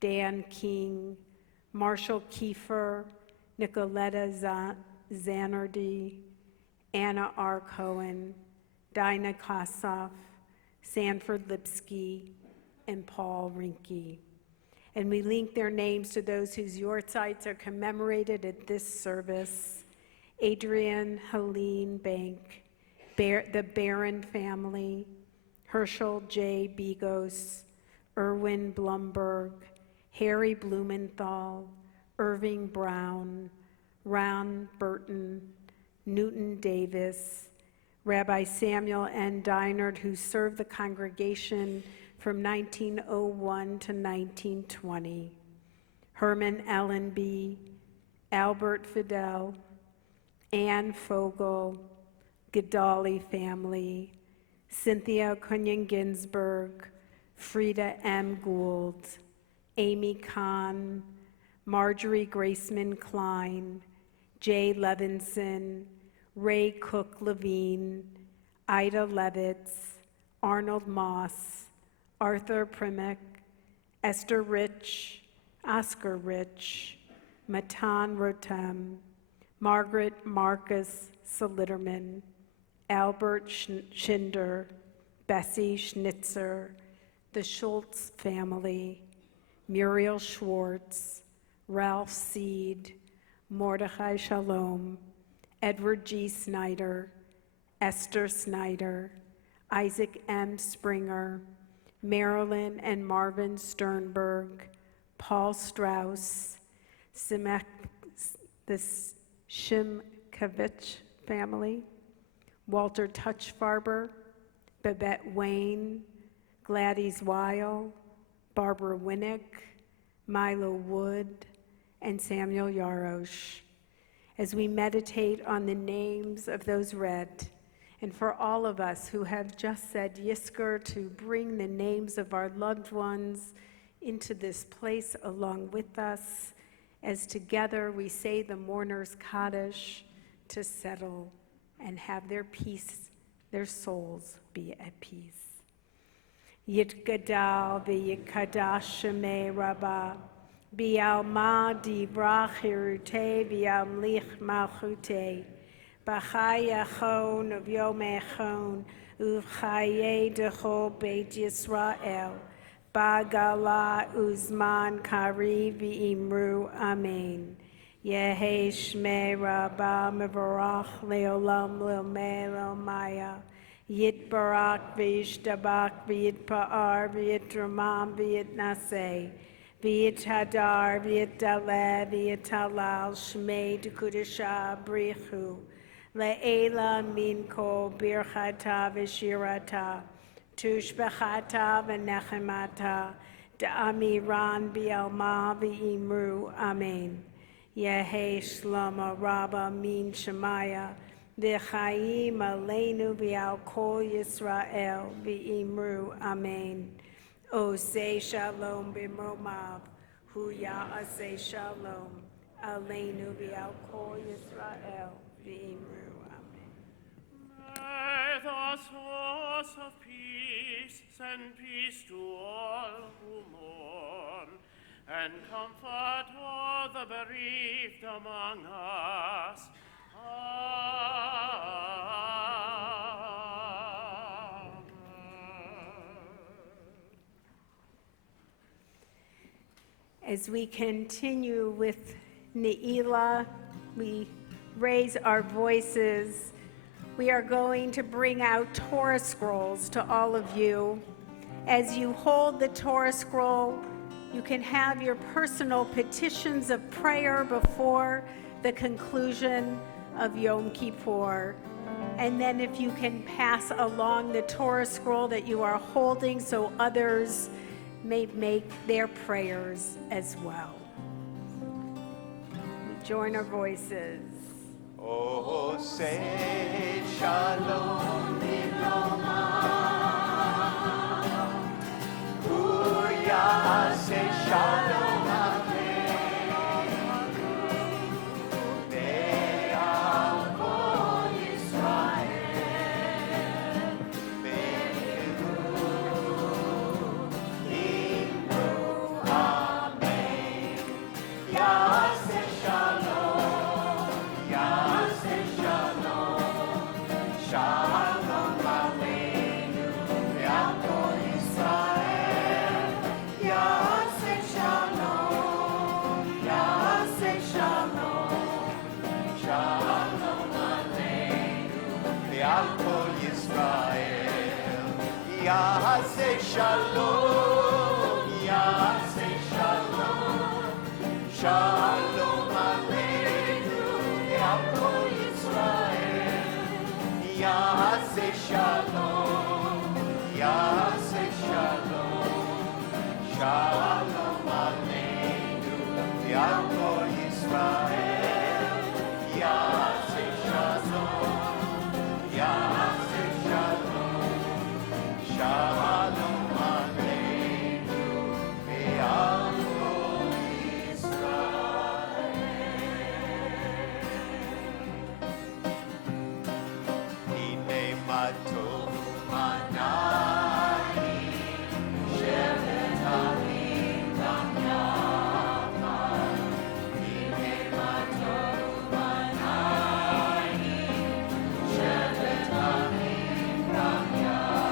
Dan King, Marshall Kiefer, Nicoletta Zanardi, Anna R. Cohen, Dinah Kossoff, Sanford Lipsky, and Paul Rinke. And we link their names to those whose yortsites are commemorated at this service: Adrian Helene Bank, the Barron family, Herschel J. Bigos, Erwin Blumberg, Harry Blumenthal, Irving Brown, Ron Burton, Newton Davis, Rabbi Samuel N. Dinard, who served the congregation from 1901 to 1920, Herman Allenby, Albert Fidel, Anne Fogel, Gedali family, Cynthia Kunyan Ginsburg, Frida M. Gould, Amy Kahn, Marjorie Graceman Klein, Jay Levinson, Ray Cook Levine, Ida Levitz, Arnold Moss, Arthur Primick, Esther Rich, Oscar Rich, Matan Rotem, Margaret Marcus Soliderman, Albert Schinder, Bessie Schnitzer, the Schultz family, Muriel Schwartz, Ralph Seed, Mordechai Shalom, Edward G. Snyder, Esther Snyder, Isaac M. Springer, Marilyn and Marvin Sternberg, Paul Strauss, the Shimkovich family, Walter Touchfarber, Babette Wayne, Gladys Weil, Barbara Winnick, Milo Wood, and Samuel Yarosh. As we meditate on the names of those read, and for all of us who have just said Yizkor, to bring the names of our loved ones into this place along with us, as together we say the Mourner's Kaddish to settle and have their peace, their souls be at peace. Yitgadal v'yikadash shemei Rabbah, Bialma dibrach hirute biamlich malchute, B'chayachon of Yomechon, Uvchaye decho Beit Yisrael, Ba'gala uzman kari v'imru amen. Yehe shmei Rabbah mevarach leolam leomei leomaya, Yitbarak v'yishtabak v'yitpa'ar v'yitramam v'yitnaseh, V'yithadar, v'yitdaleh, v'yitalal, shmei d'kudashah brichu, le'ela minko birchata v'shirata, tushbechata v'nechemata, da'amiran bi'alma v'imru, amen. Yehe shlomo rabba min shemaya, v'chaim aleinu v'al kol Yisrael, v'imru, amen. O say shalom b'mromav, hu ya'aseh shalom, aleinu v'al kol Yisrael, v'imru, amen. May the source of peace send peace to all who mourn, and comfort all the bereaved among us. Amen. As we continue with Ne'ilah, we raise our voices. We are going to bring out Torah scrolls to all of you. As you hold the Torah scroll, you can have your personal petitions of prayer before the conclusion of Yom Kippur. And then if you can pass along the Torah scroll that you are holding so others may make their prayers as well. We join our voices. Oh, say shalom say shalom Yaseh shalom, Yaseh shalom, shalom aleinu ve'al kol Yisrael. Yaseh shalom, Yaseh shalom, shalom aleinu ve'al kol Yisrael. Yaseh shalom, Yaseh shalom. Shalom aleinu ve'al kol Yisrael. Hine ma tov manai, shevet ahim gam yachad. Hine ma tov manai, shevet ahim gam yachad.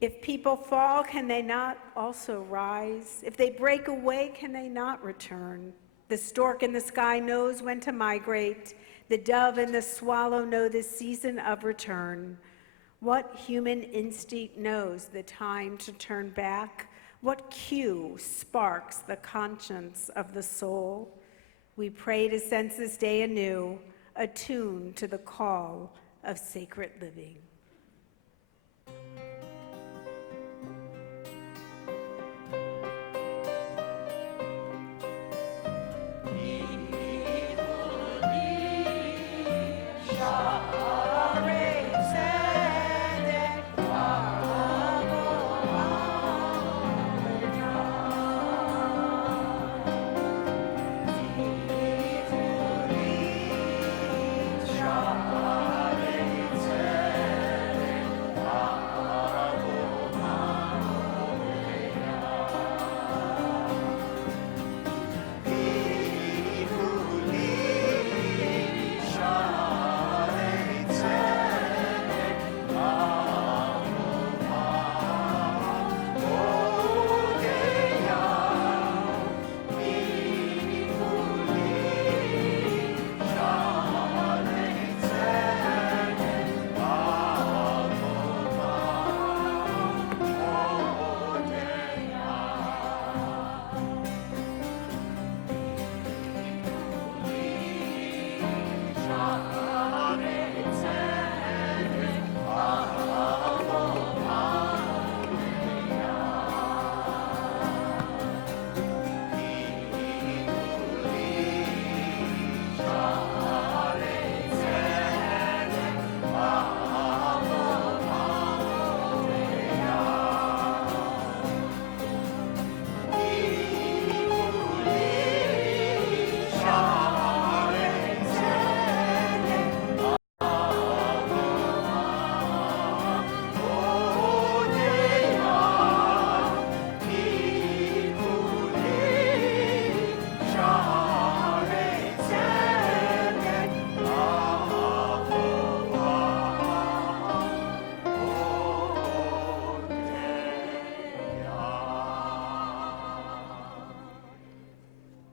If people fall, can they not also rise? If they break away, can they not return? The stork in the sky knows when to migrate. The dove and the swallow know the season of return. What human instinct knows the time to turn back? What cue sparks the conscience of the soul? We pray to sense this day anew, attuned to the call of sacred living.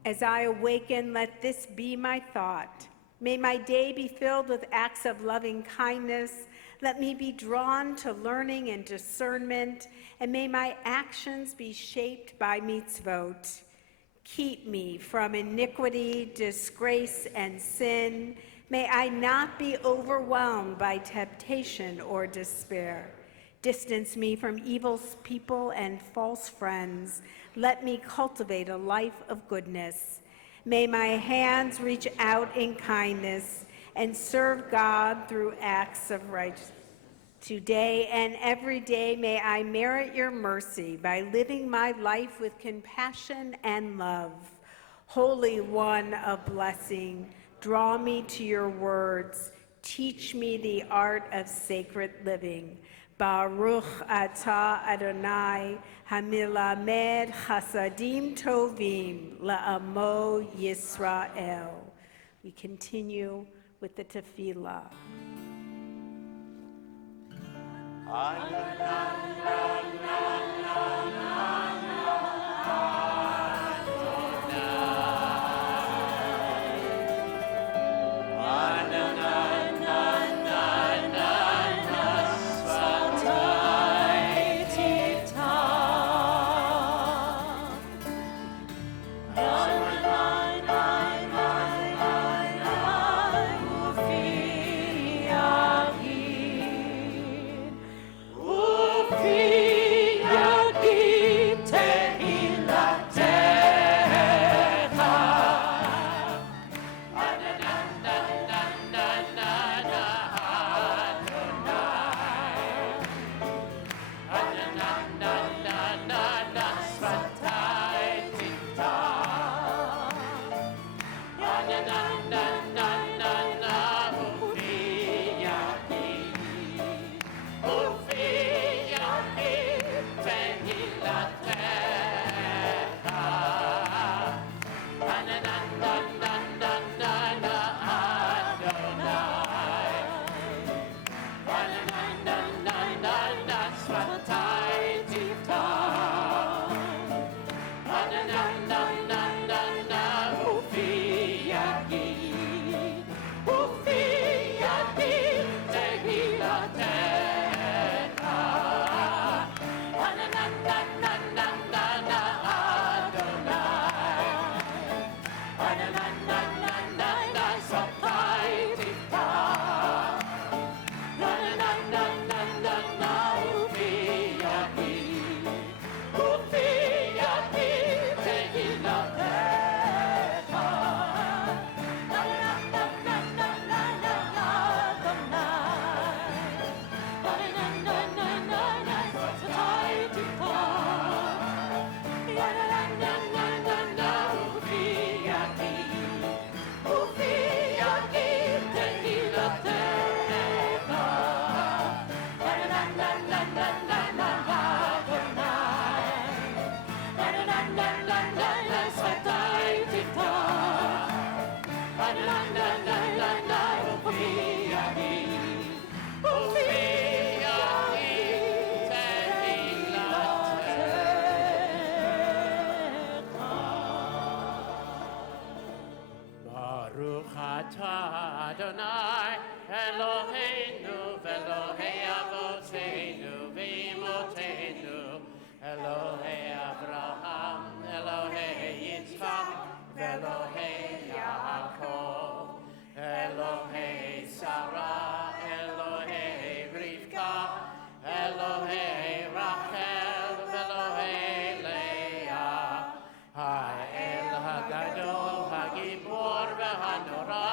As I awaken, let this be my thought. May my day be filled with acts of loving kindness. Let me be drawn to learning and discernment, and may my actions be shaped by mitzvot. Keep me from iniquity, disgrace, and sin. May I not be overwhelmed by temptation or despair. Distance me from evil people and false friends. Let me cultivate a life of goodness. May my hands reach out in kindness and serve God through acts of righteousness. Today and every day may I merit your mercy by living my life with compassion and love. Holy One of blessing, draw me to your words. Teach me the art of sacred living. Baruch atah Adonai, hamilamed chasadim tovim la'amo Yisrael. We continue with the tefillah. Baruch atah Adonai, Eloheinu v'Elohei avoteinu v'imotenu, Elohei Abraham, Elohei Yitzchak, v'Elohei Yaakov, Elohei Sarah, Elohei Rivka, Elohei Rachel, v'Elohei Leah, Ha'el HaGadol, HaGibor v'Hanora,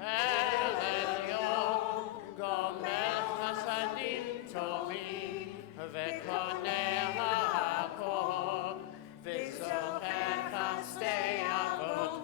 El Elyon, Gomel Chasadim Tovim, v'Koneh HaKol, v'Zocher Chastei Avot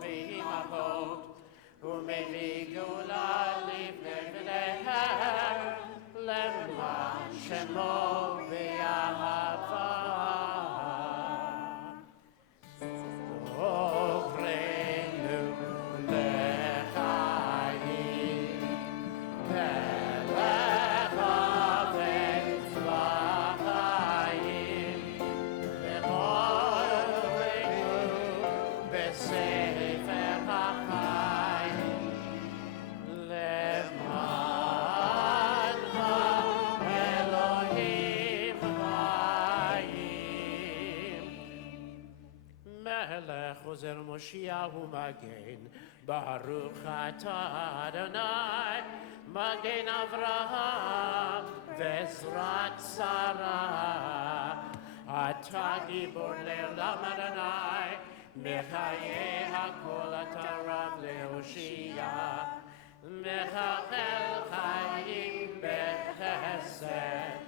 בספר החיים למענך אלוהים חיים. מלך עוזר מושיע ומגן, ברוך אתה אדוני, מגן אברהם ועזרת שרה. אתה גיבור לעולם אדוני, מחיי הכל אתה רב להושיע. מחלל חיים בחסד,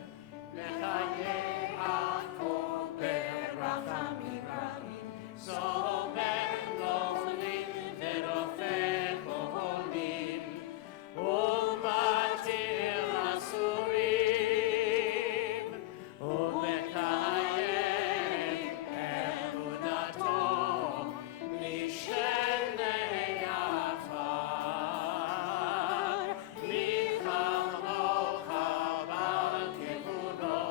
מחיי הכל ברחמים רבים. סומך נופלים ורופא חולים, ומתיר אסורים, ומקיים אמונתו משני עפר. מחמוך בעל כיוונו,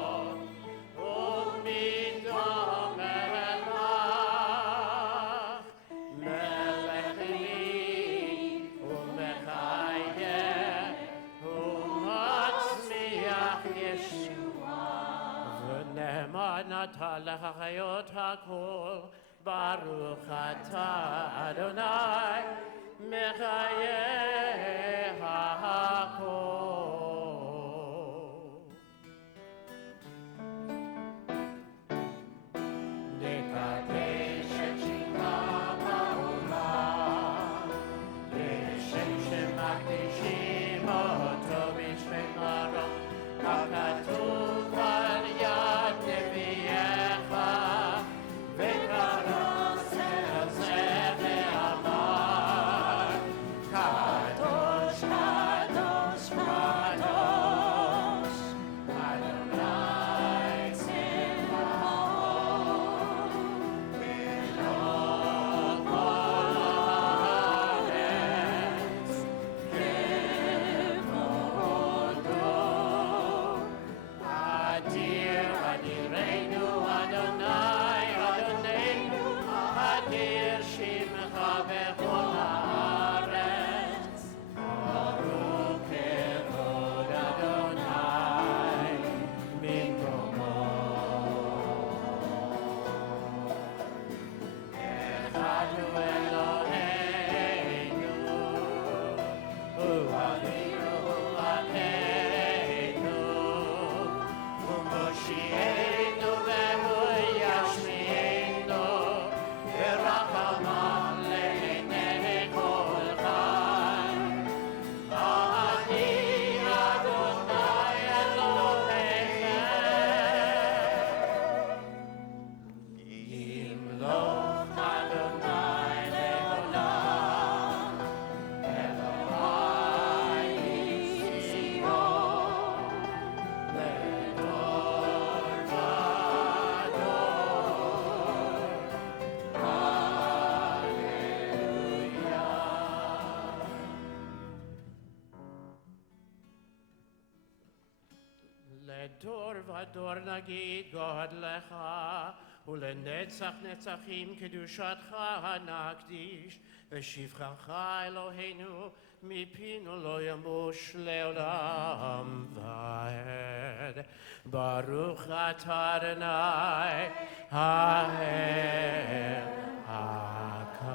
ומדום אליו. מלך לי ומחיה ומצמיח ישועה. ונאמן אתה להחיות הכל, ברוך אתה אדוני מחיי הכל. נקדש את שמך בעולם, בשם שמקדישים אותו בשמי מרום, ככתוב על יד נביאך, וקרא זה ואמר, קדוש, קדוש, קדוש, אדוני צבאות, מלוא כל הארץ, כבודו. אדיר אדירנו אדוני, אדוננו, אדיר שמך בכל הארץ. ברוך כבוד אדוני ממקומו. אחד הוא אלוהינו, הוא אבינו אבינו, הוא מושיענו והוא ישמיענו, ורחמיו לעיני כל חי. אני אדוני אלוהיכם, ימלוך אדוני לעולם, אלוהי ציון, לדור ודור. לדור ודור נגיד גודלך, ולנצח נצחים קדושתך נקדיש, ושבחך אלוהינו מפינו לא ימוש לעולם ועד. ברוך אתה אדוני האל הקדוש.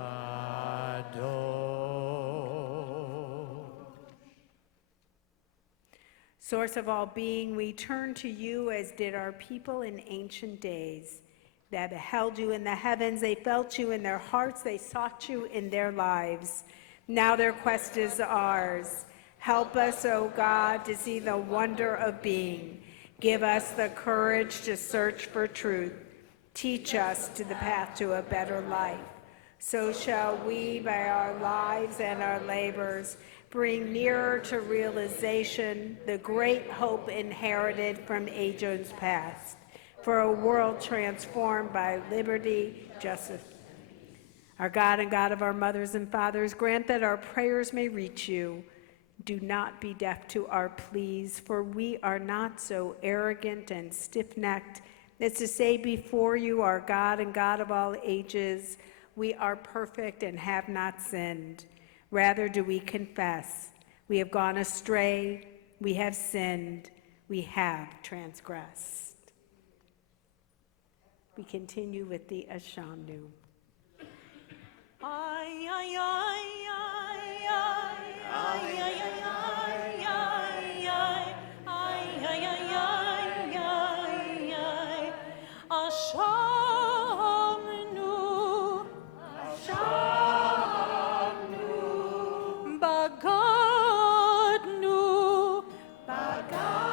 Source of all being, we turn to you as did our people in ancient days. They beheld you in the heavens, they felt you in their hearts, they sought you in their lives. Now their quest is ours. Help us, O God, to see the wonder of being. Give us the courage to search for truth. Teach us to the path to a better life. So shall we, by our lives and our labors, bring nearer to realization the great hope inherited from ages past, for a world transformed by liberty, justice. Our God and God of our mothers and fathers, grant that our prayers may reach you. Do not be deaf to our pleas, for we are not so arrogant and stiff-necked as to say before you, our God and God of all ages, we are perfect and have not sinned. Rather do we confess, we have gone astray, we have sinned, we have transgressed. We continue with the Ashamnu. Ay, ay, ay, ay, ay, ay, ay, ay, ay, ay, ay, ay, ay, ay, ay, Ashamnu, Ashamnu, Bagadnu, Bagadnu,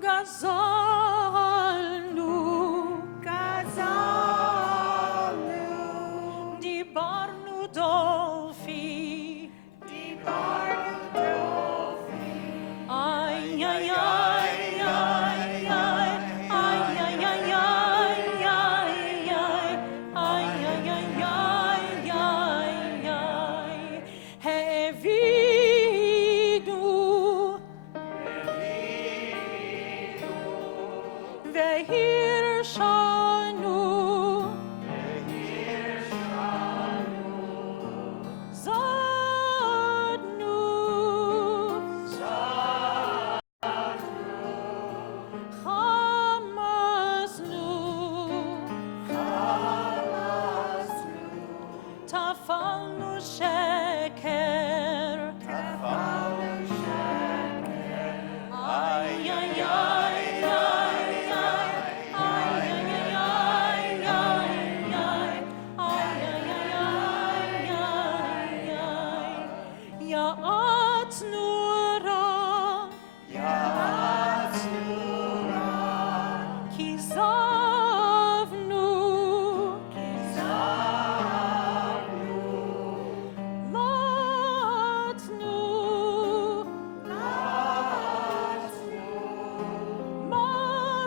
Gazalnu, Gazalnu, Dibarnu Dolfi, Dibarnu Dolfi, ay, ay, ay, ay, ay, ay, ay, ay, ay, ay, ay, ay, ay, ay, ay, Hevidu, Vehirshanu, Zadnu, Hamasnu, Tafalnu Sheker, ay, ay, ay, ay,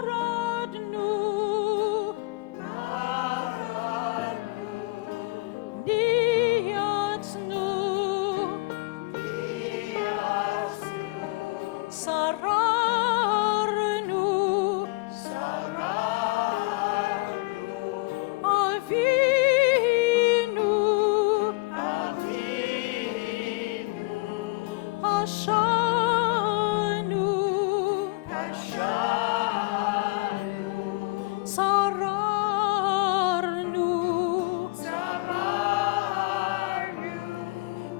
Maradnu, Diatnu, Sararnu, Avinu, Ashanu, Sararnu,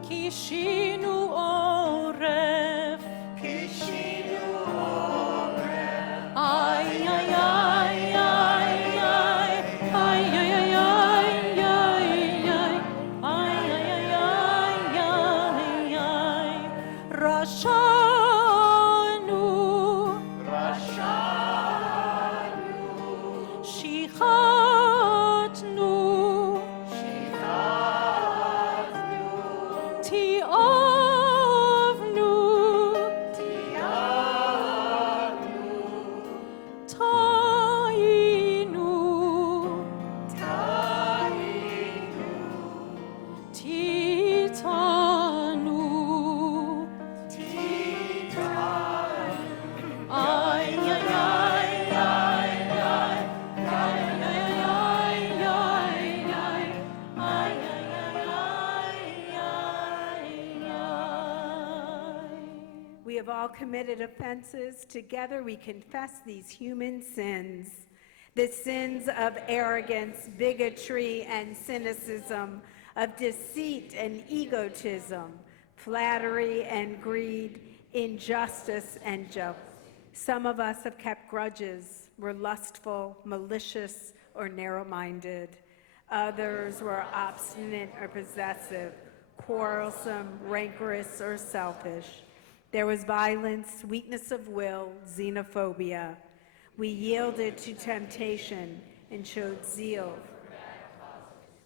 Kishinu Oref, ay, ay, ay, ay, ay, ay, ay, ay, ay, ay, ay, ay, Rashanu, Shichatnu, Tiavnu, Tainu, Titanu, ay, ay, ay, ay, ay, We have all committed offenses. Together we confess these human sins. The sins of arrogance, bigotry, and cynicism, of deceit and egotism, flattery and greed, injustice and jealousy. Some of us have kept grudges, were lustful, malicious, or narrow-minded. Others were obstinate or possessive, quarrelsome, rancorous, or selfish. There was violence, weakness of will, xenophobia. We yielded to temptation and showed zeal.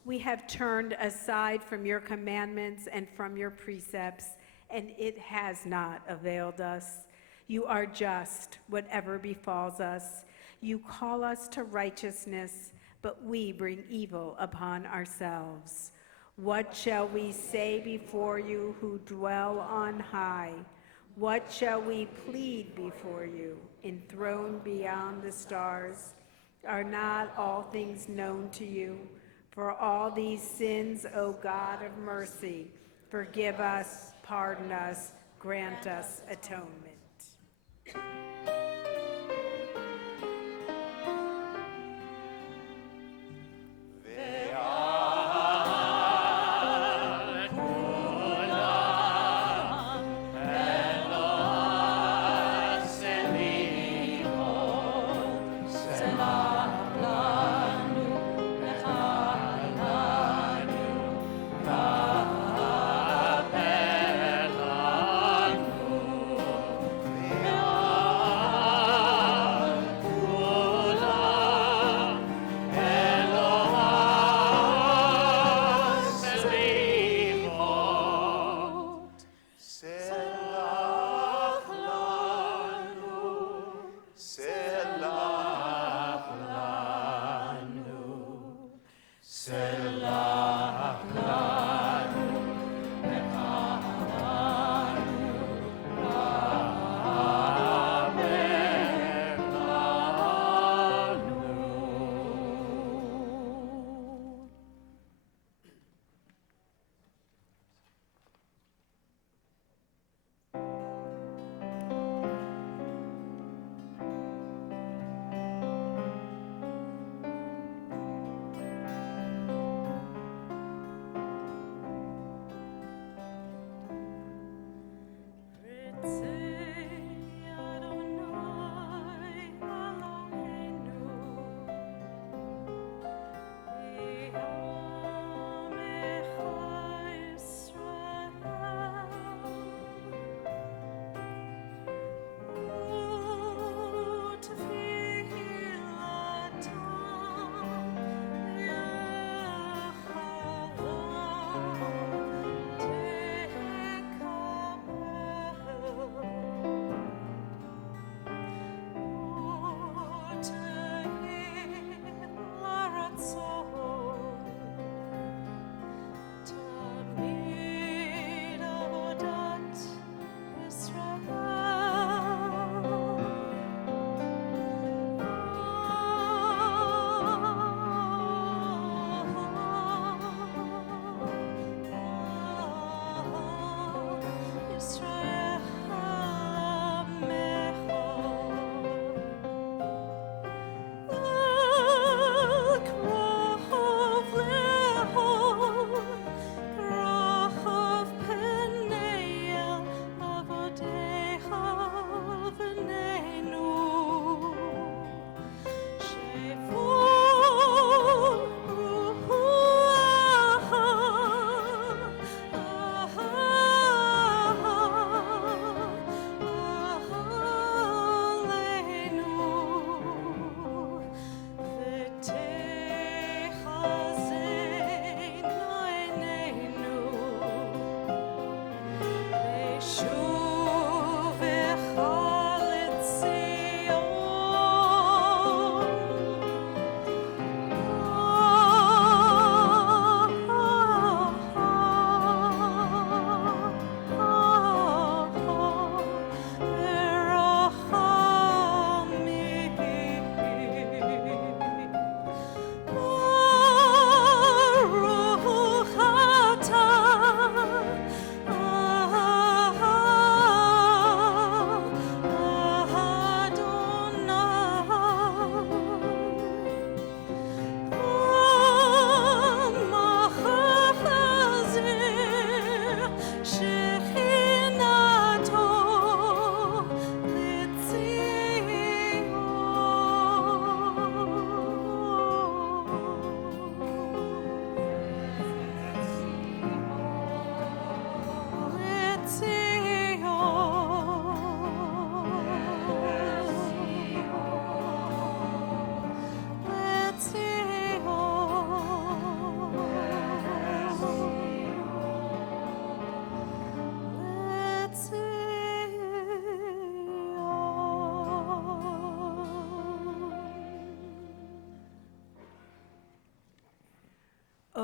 We have turned aside from your commandments and from your precepts, and it has not availed us. You are just, whatever befalls us. You call us to righteousness, but we bring evil upon ourselves. What shall we say before you who dwell on high? What shall we plead before you, enthroned beyond the stars? Are not all things known to you? For all these sins, O God of mercy, forgive us, pardon us, grant us atonement.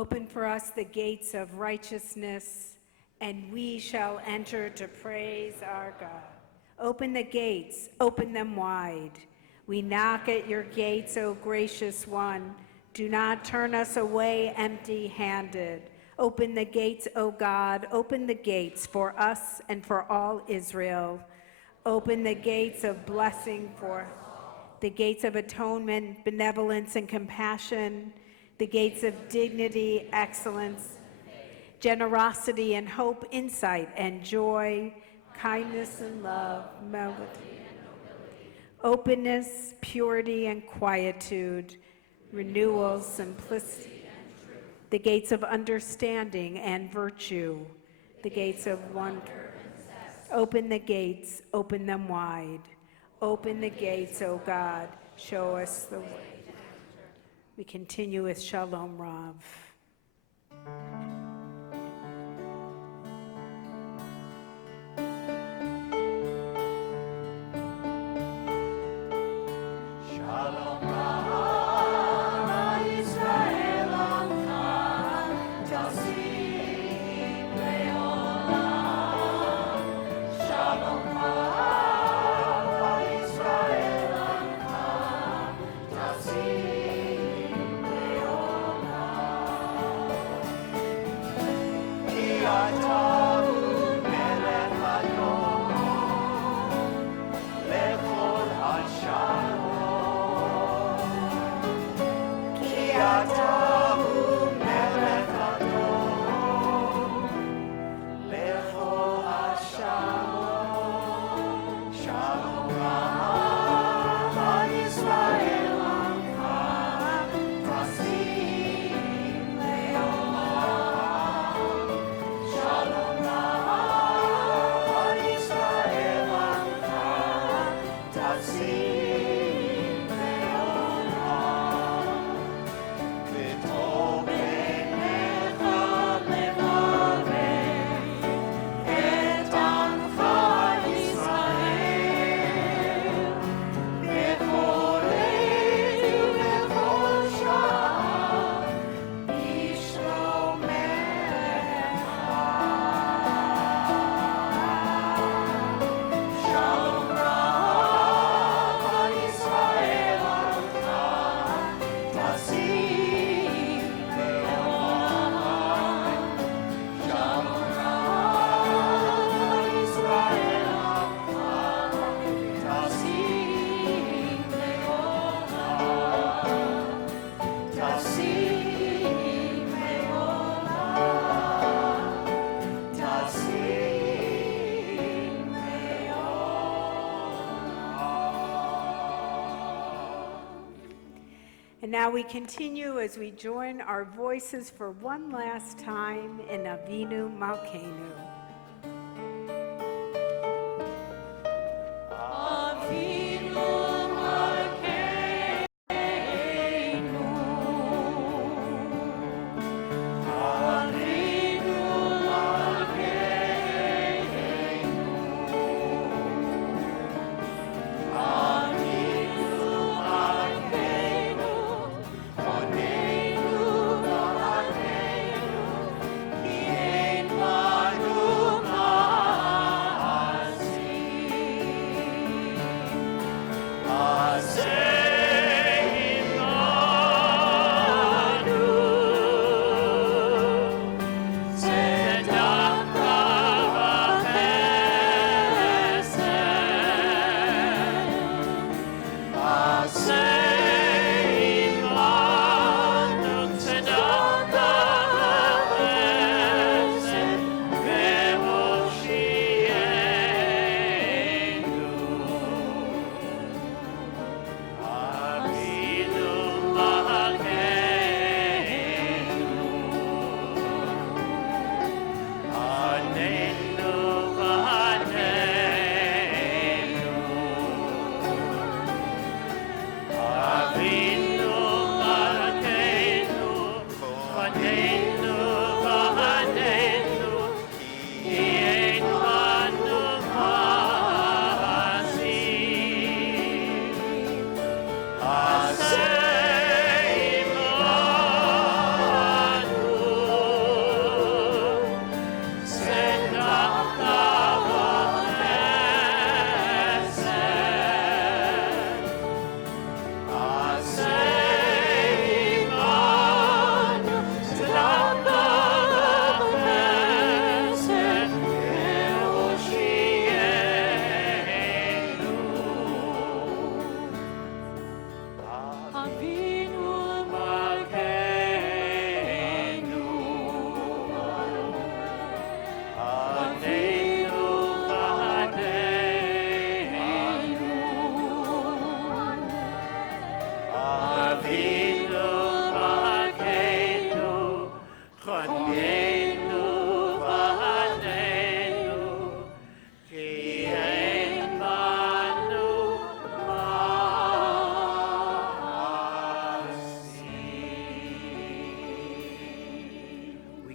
Open for us the gates of righteousness, and we shall enter to praise our God. Open the gates, open them wide. We knock at your gates, O gracious one. Do not turn us away empty-handed. Open the gates, O God, open the gates for us and for all Israel. Open the gates of blessing for the gates of atonement, benevolence, and compassion, the gates of dignity, excellence, generosity and hope, insight and joy, kindness and love, melody, openness, purity and quietude, renewal, simplicity, the gates of understanding and virtue, the gates of wonder. Open the gates, open them wide. Open the gates, O God, show us the way. We continue with Shalom Rav. And now we continue as we join our voices for one last time in Avinu Malkeinu. Manu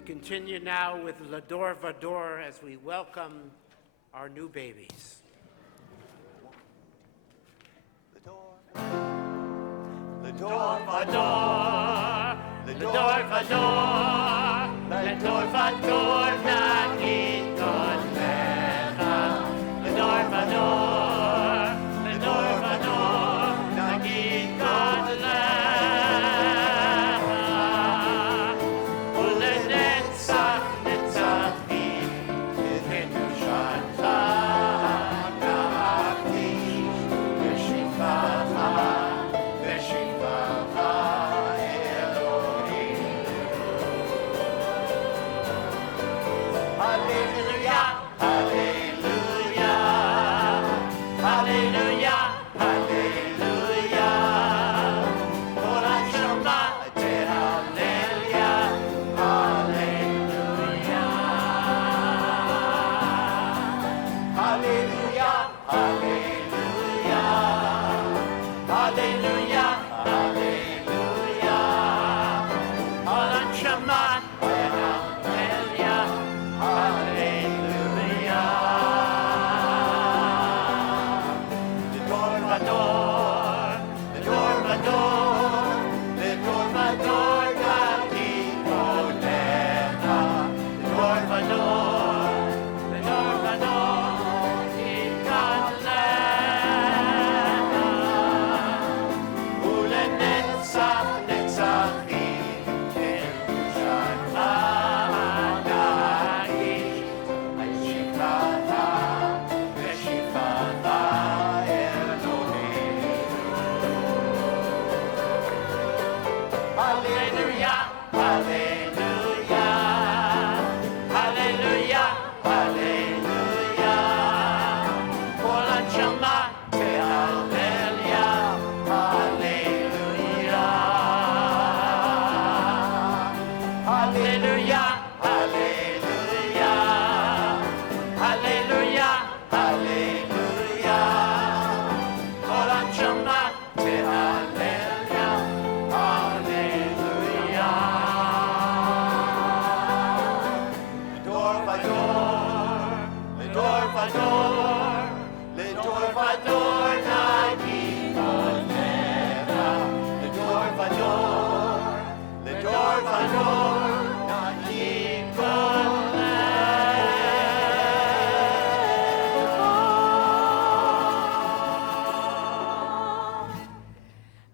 continue now with L'Ador Vador as we welcome our new babies. L'Ador Vador, L'Ador Vador, L'Ador Vador, Nagid Kolecha. L'Ador Vador, L'Ador Vador, Nagid Kolecha. Ulenetzach netzachim, Kedushacha na'akdish, V'shivacha, V'shivacha Elohim. Hallelujah, hallelujah, hallelujah, hallelujah. Kol hashama tehallelya, hallelujah. Hallelujah, hallelujah, hallelujah, hallelujah. Kol hashama tehallelya, hallelujah. L'Ador Vador, L'Ador Vador, L'Ador Vador, Nagid Kolecha. L'Ador Vador, L'Ador Vador, Nagid Kolecha. Ulenetzach netzachim, Kedushacha na'akdish, V'shivacha, V'shivacha Elohim. Hallelujah, hallelujah, hallelujah, hallelujah. Kol hashama tehallelya, hallelujah. Hallelujah, hallelujah, hallelujah, hallelujah. Kol hashama tehallelya, hallelujah. L'Ador Vador, L'Ador Vador, L'Ador Vador, Nagid Kolecha. L'Ador Vador, L'Ador Vador, Nagid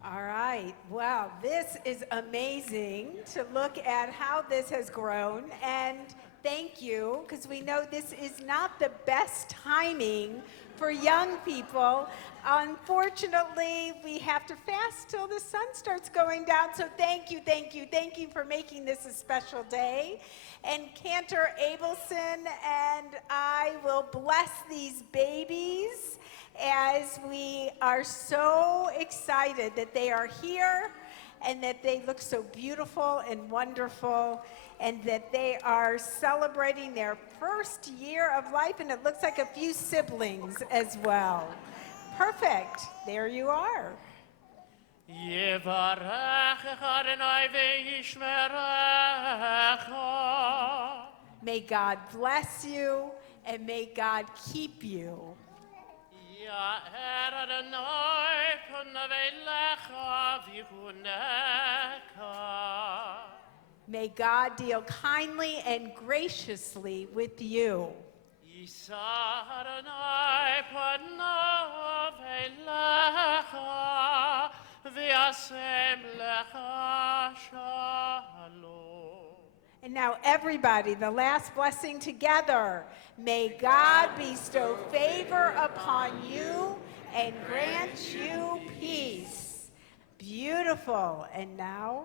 All right, wow, this is amazing to look at how this has grown. And thank you, because we know this is not the best timing for young people. Unfortunately, we have to fast till the sun starts going down. So thank you, thank you, thank you for making this a special day. And Cantor Abelson and I will bless these babies as we are so excited that they are here and that they look so beautiful and wonderful and that they are celebrating their first year of life, and it looks like a few siblings as well. Perfect. There you are. Yevarechecha Adonai ve'yishmerecha. May God bless you and may God keep you. Ya'er Adonai panav elecha v'yichunecha. May God deal kindly and graciously with you. Yisa Adonai panav elecha v'yasem lecha shalom. And now everybody, the last blessing together. May God bestow favor upon you and grant you peace. Beautiful. And now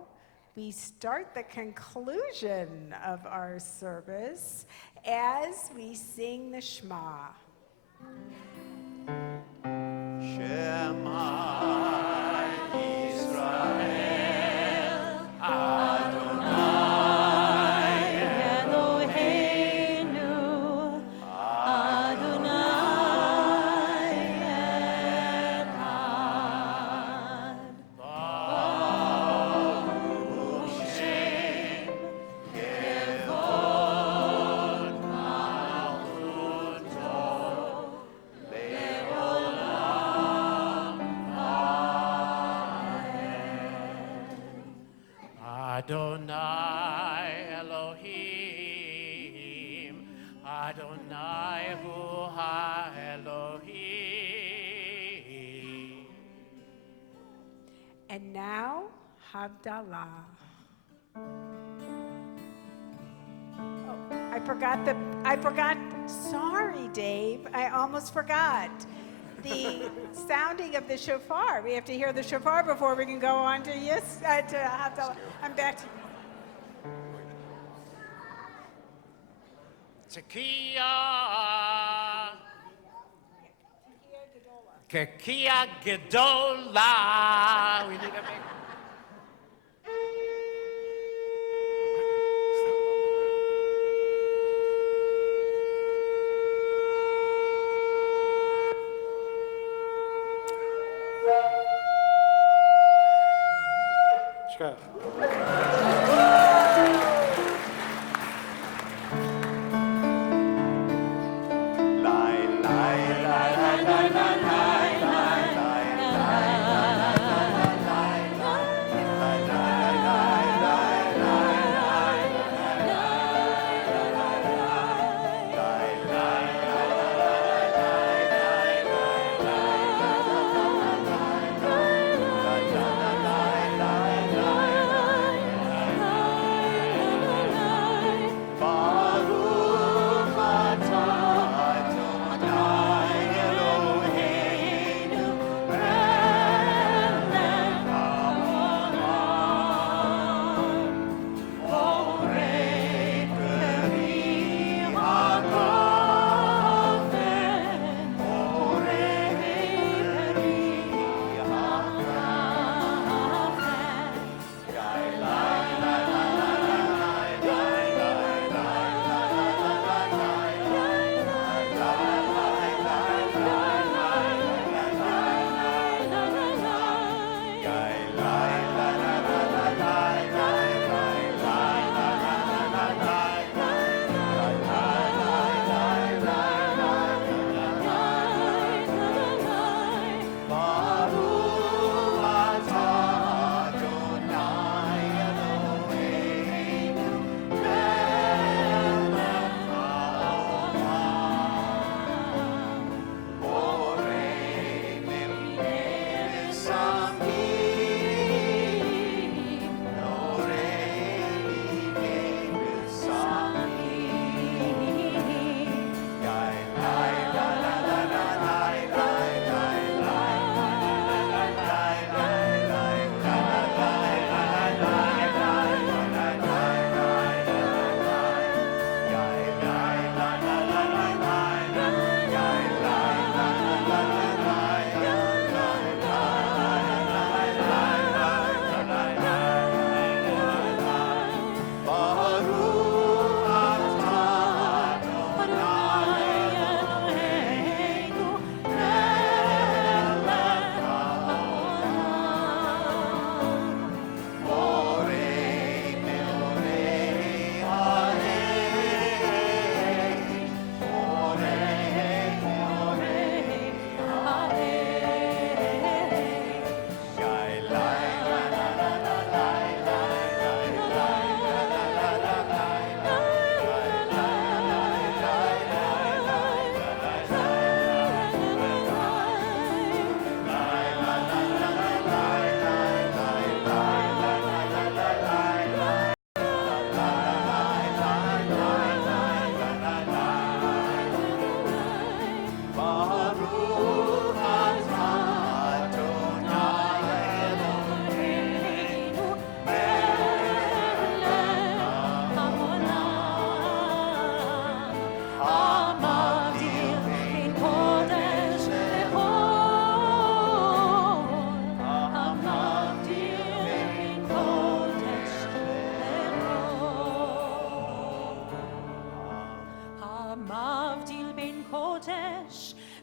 we start the conclusion of our service as we sing the Shema. Shema Yisrael Adonai Eloheinu Adonai Echad Baruch Shem Kevod Adonai Elohim, Adonai hu ha-Elohim. And now, Havdalah. I forgot, sorry, Dave, I almost forgot. The sounding of the shofar. We have to hear the shofar before we can go on to Havdalah. I'm back to Tekiah Gedolah. We need a big... Shkach.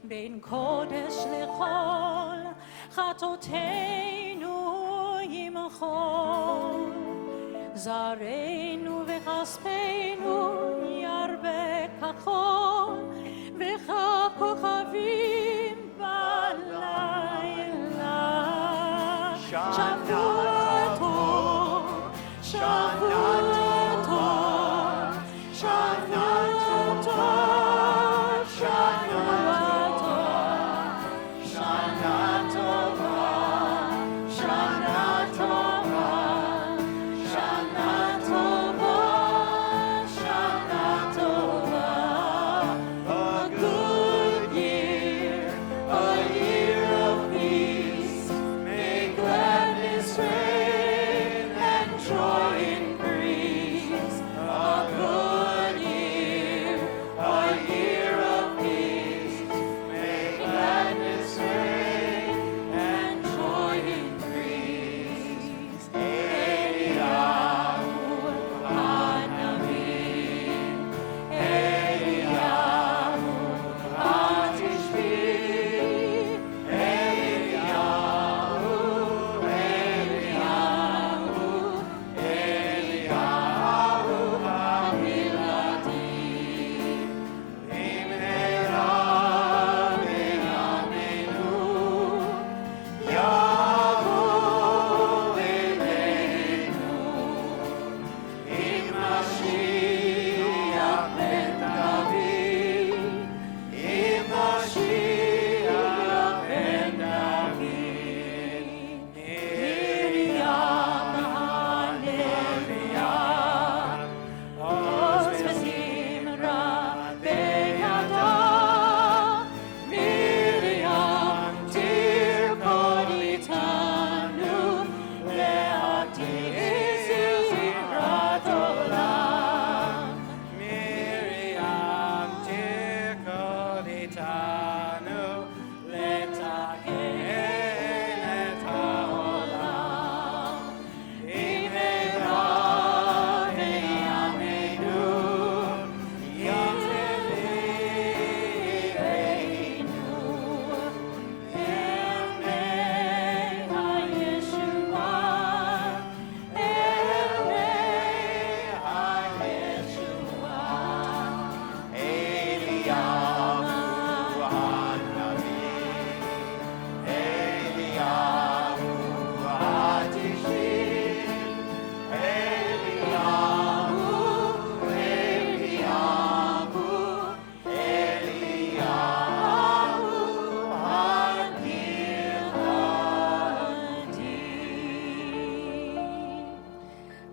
בין קודש לכל, חטאותינו ימחול. זרענו וכספנו ירבה כחול, וככוכבים בלילה. שבוע טוב,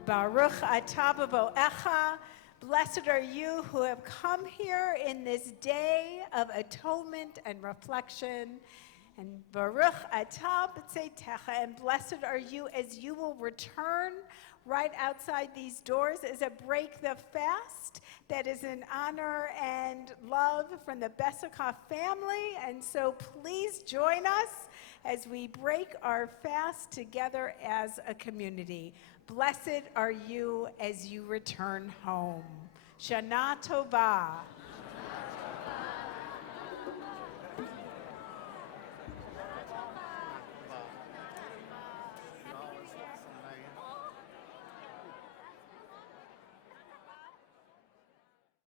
Baruch atah b'boecha. Blessed are you who have come here in this day of atonement and reflection. And Baruch atah b'tzeitecha. And blessed are you as you will return right outside these doors as a break the fast that is in honor and love from the Besikoff family. And so please join us as we break our fast together as a community. Blessed are you as you return home. Shana Tova.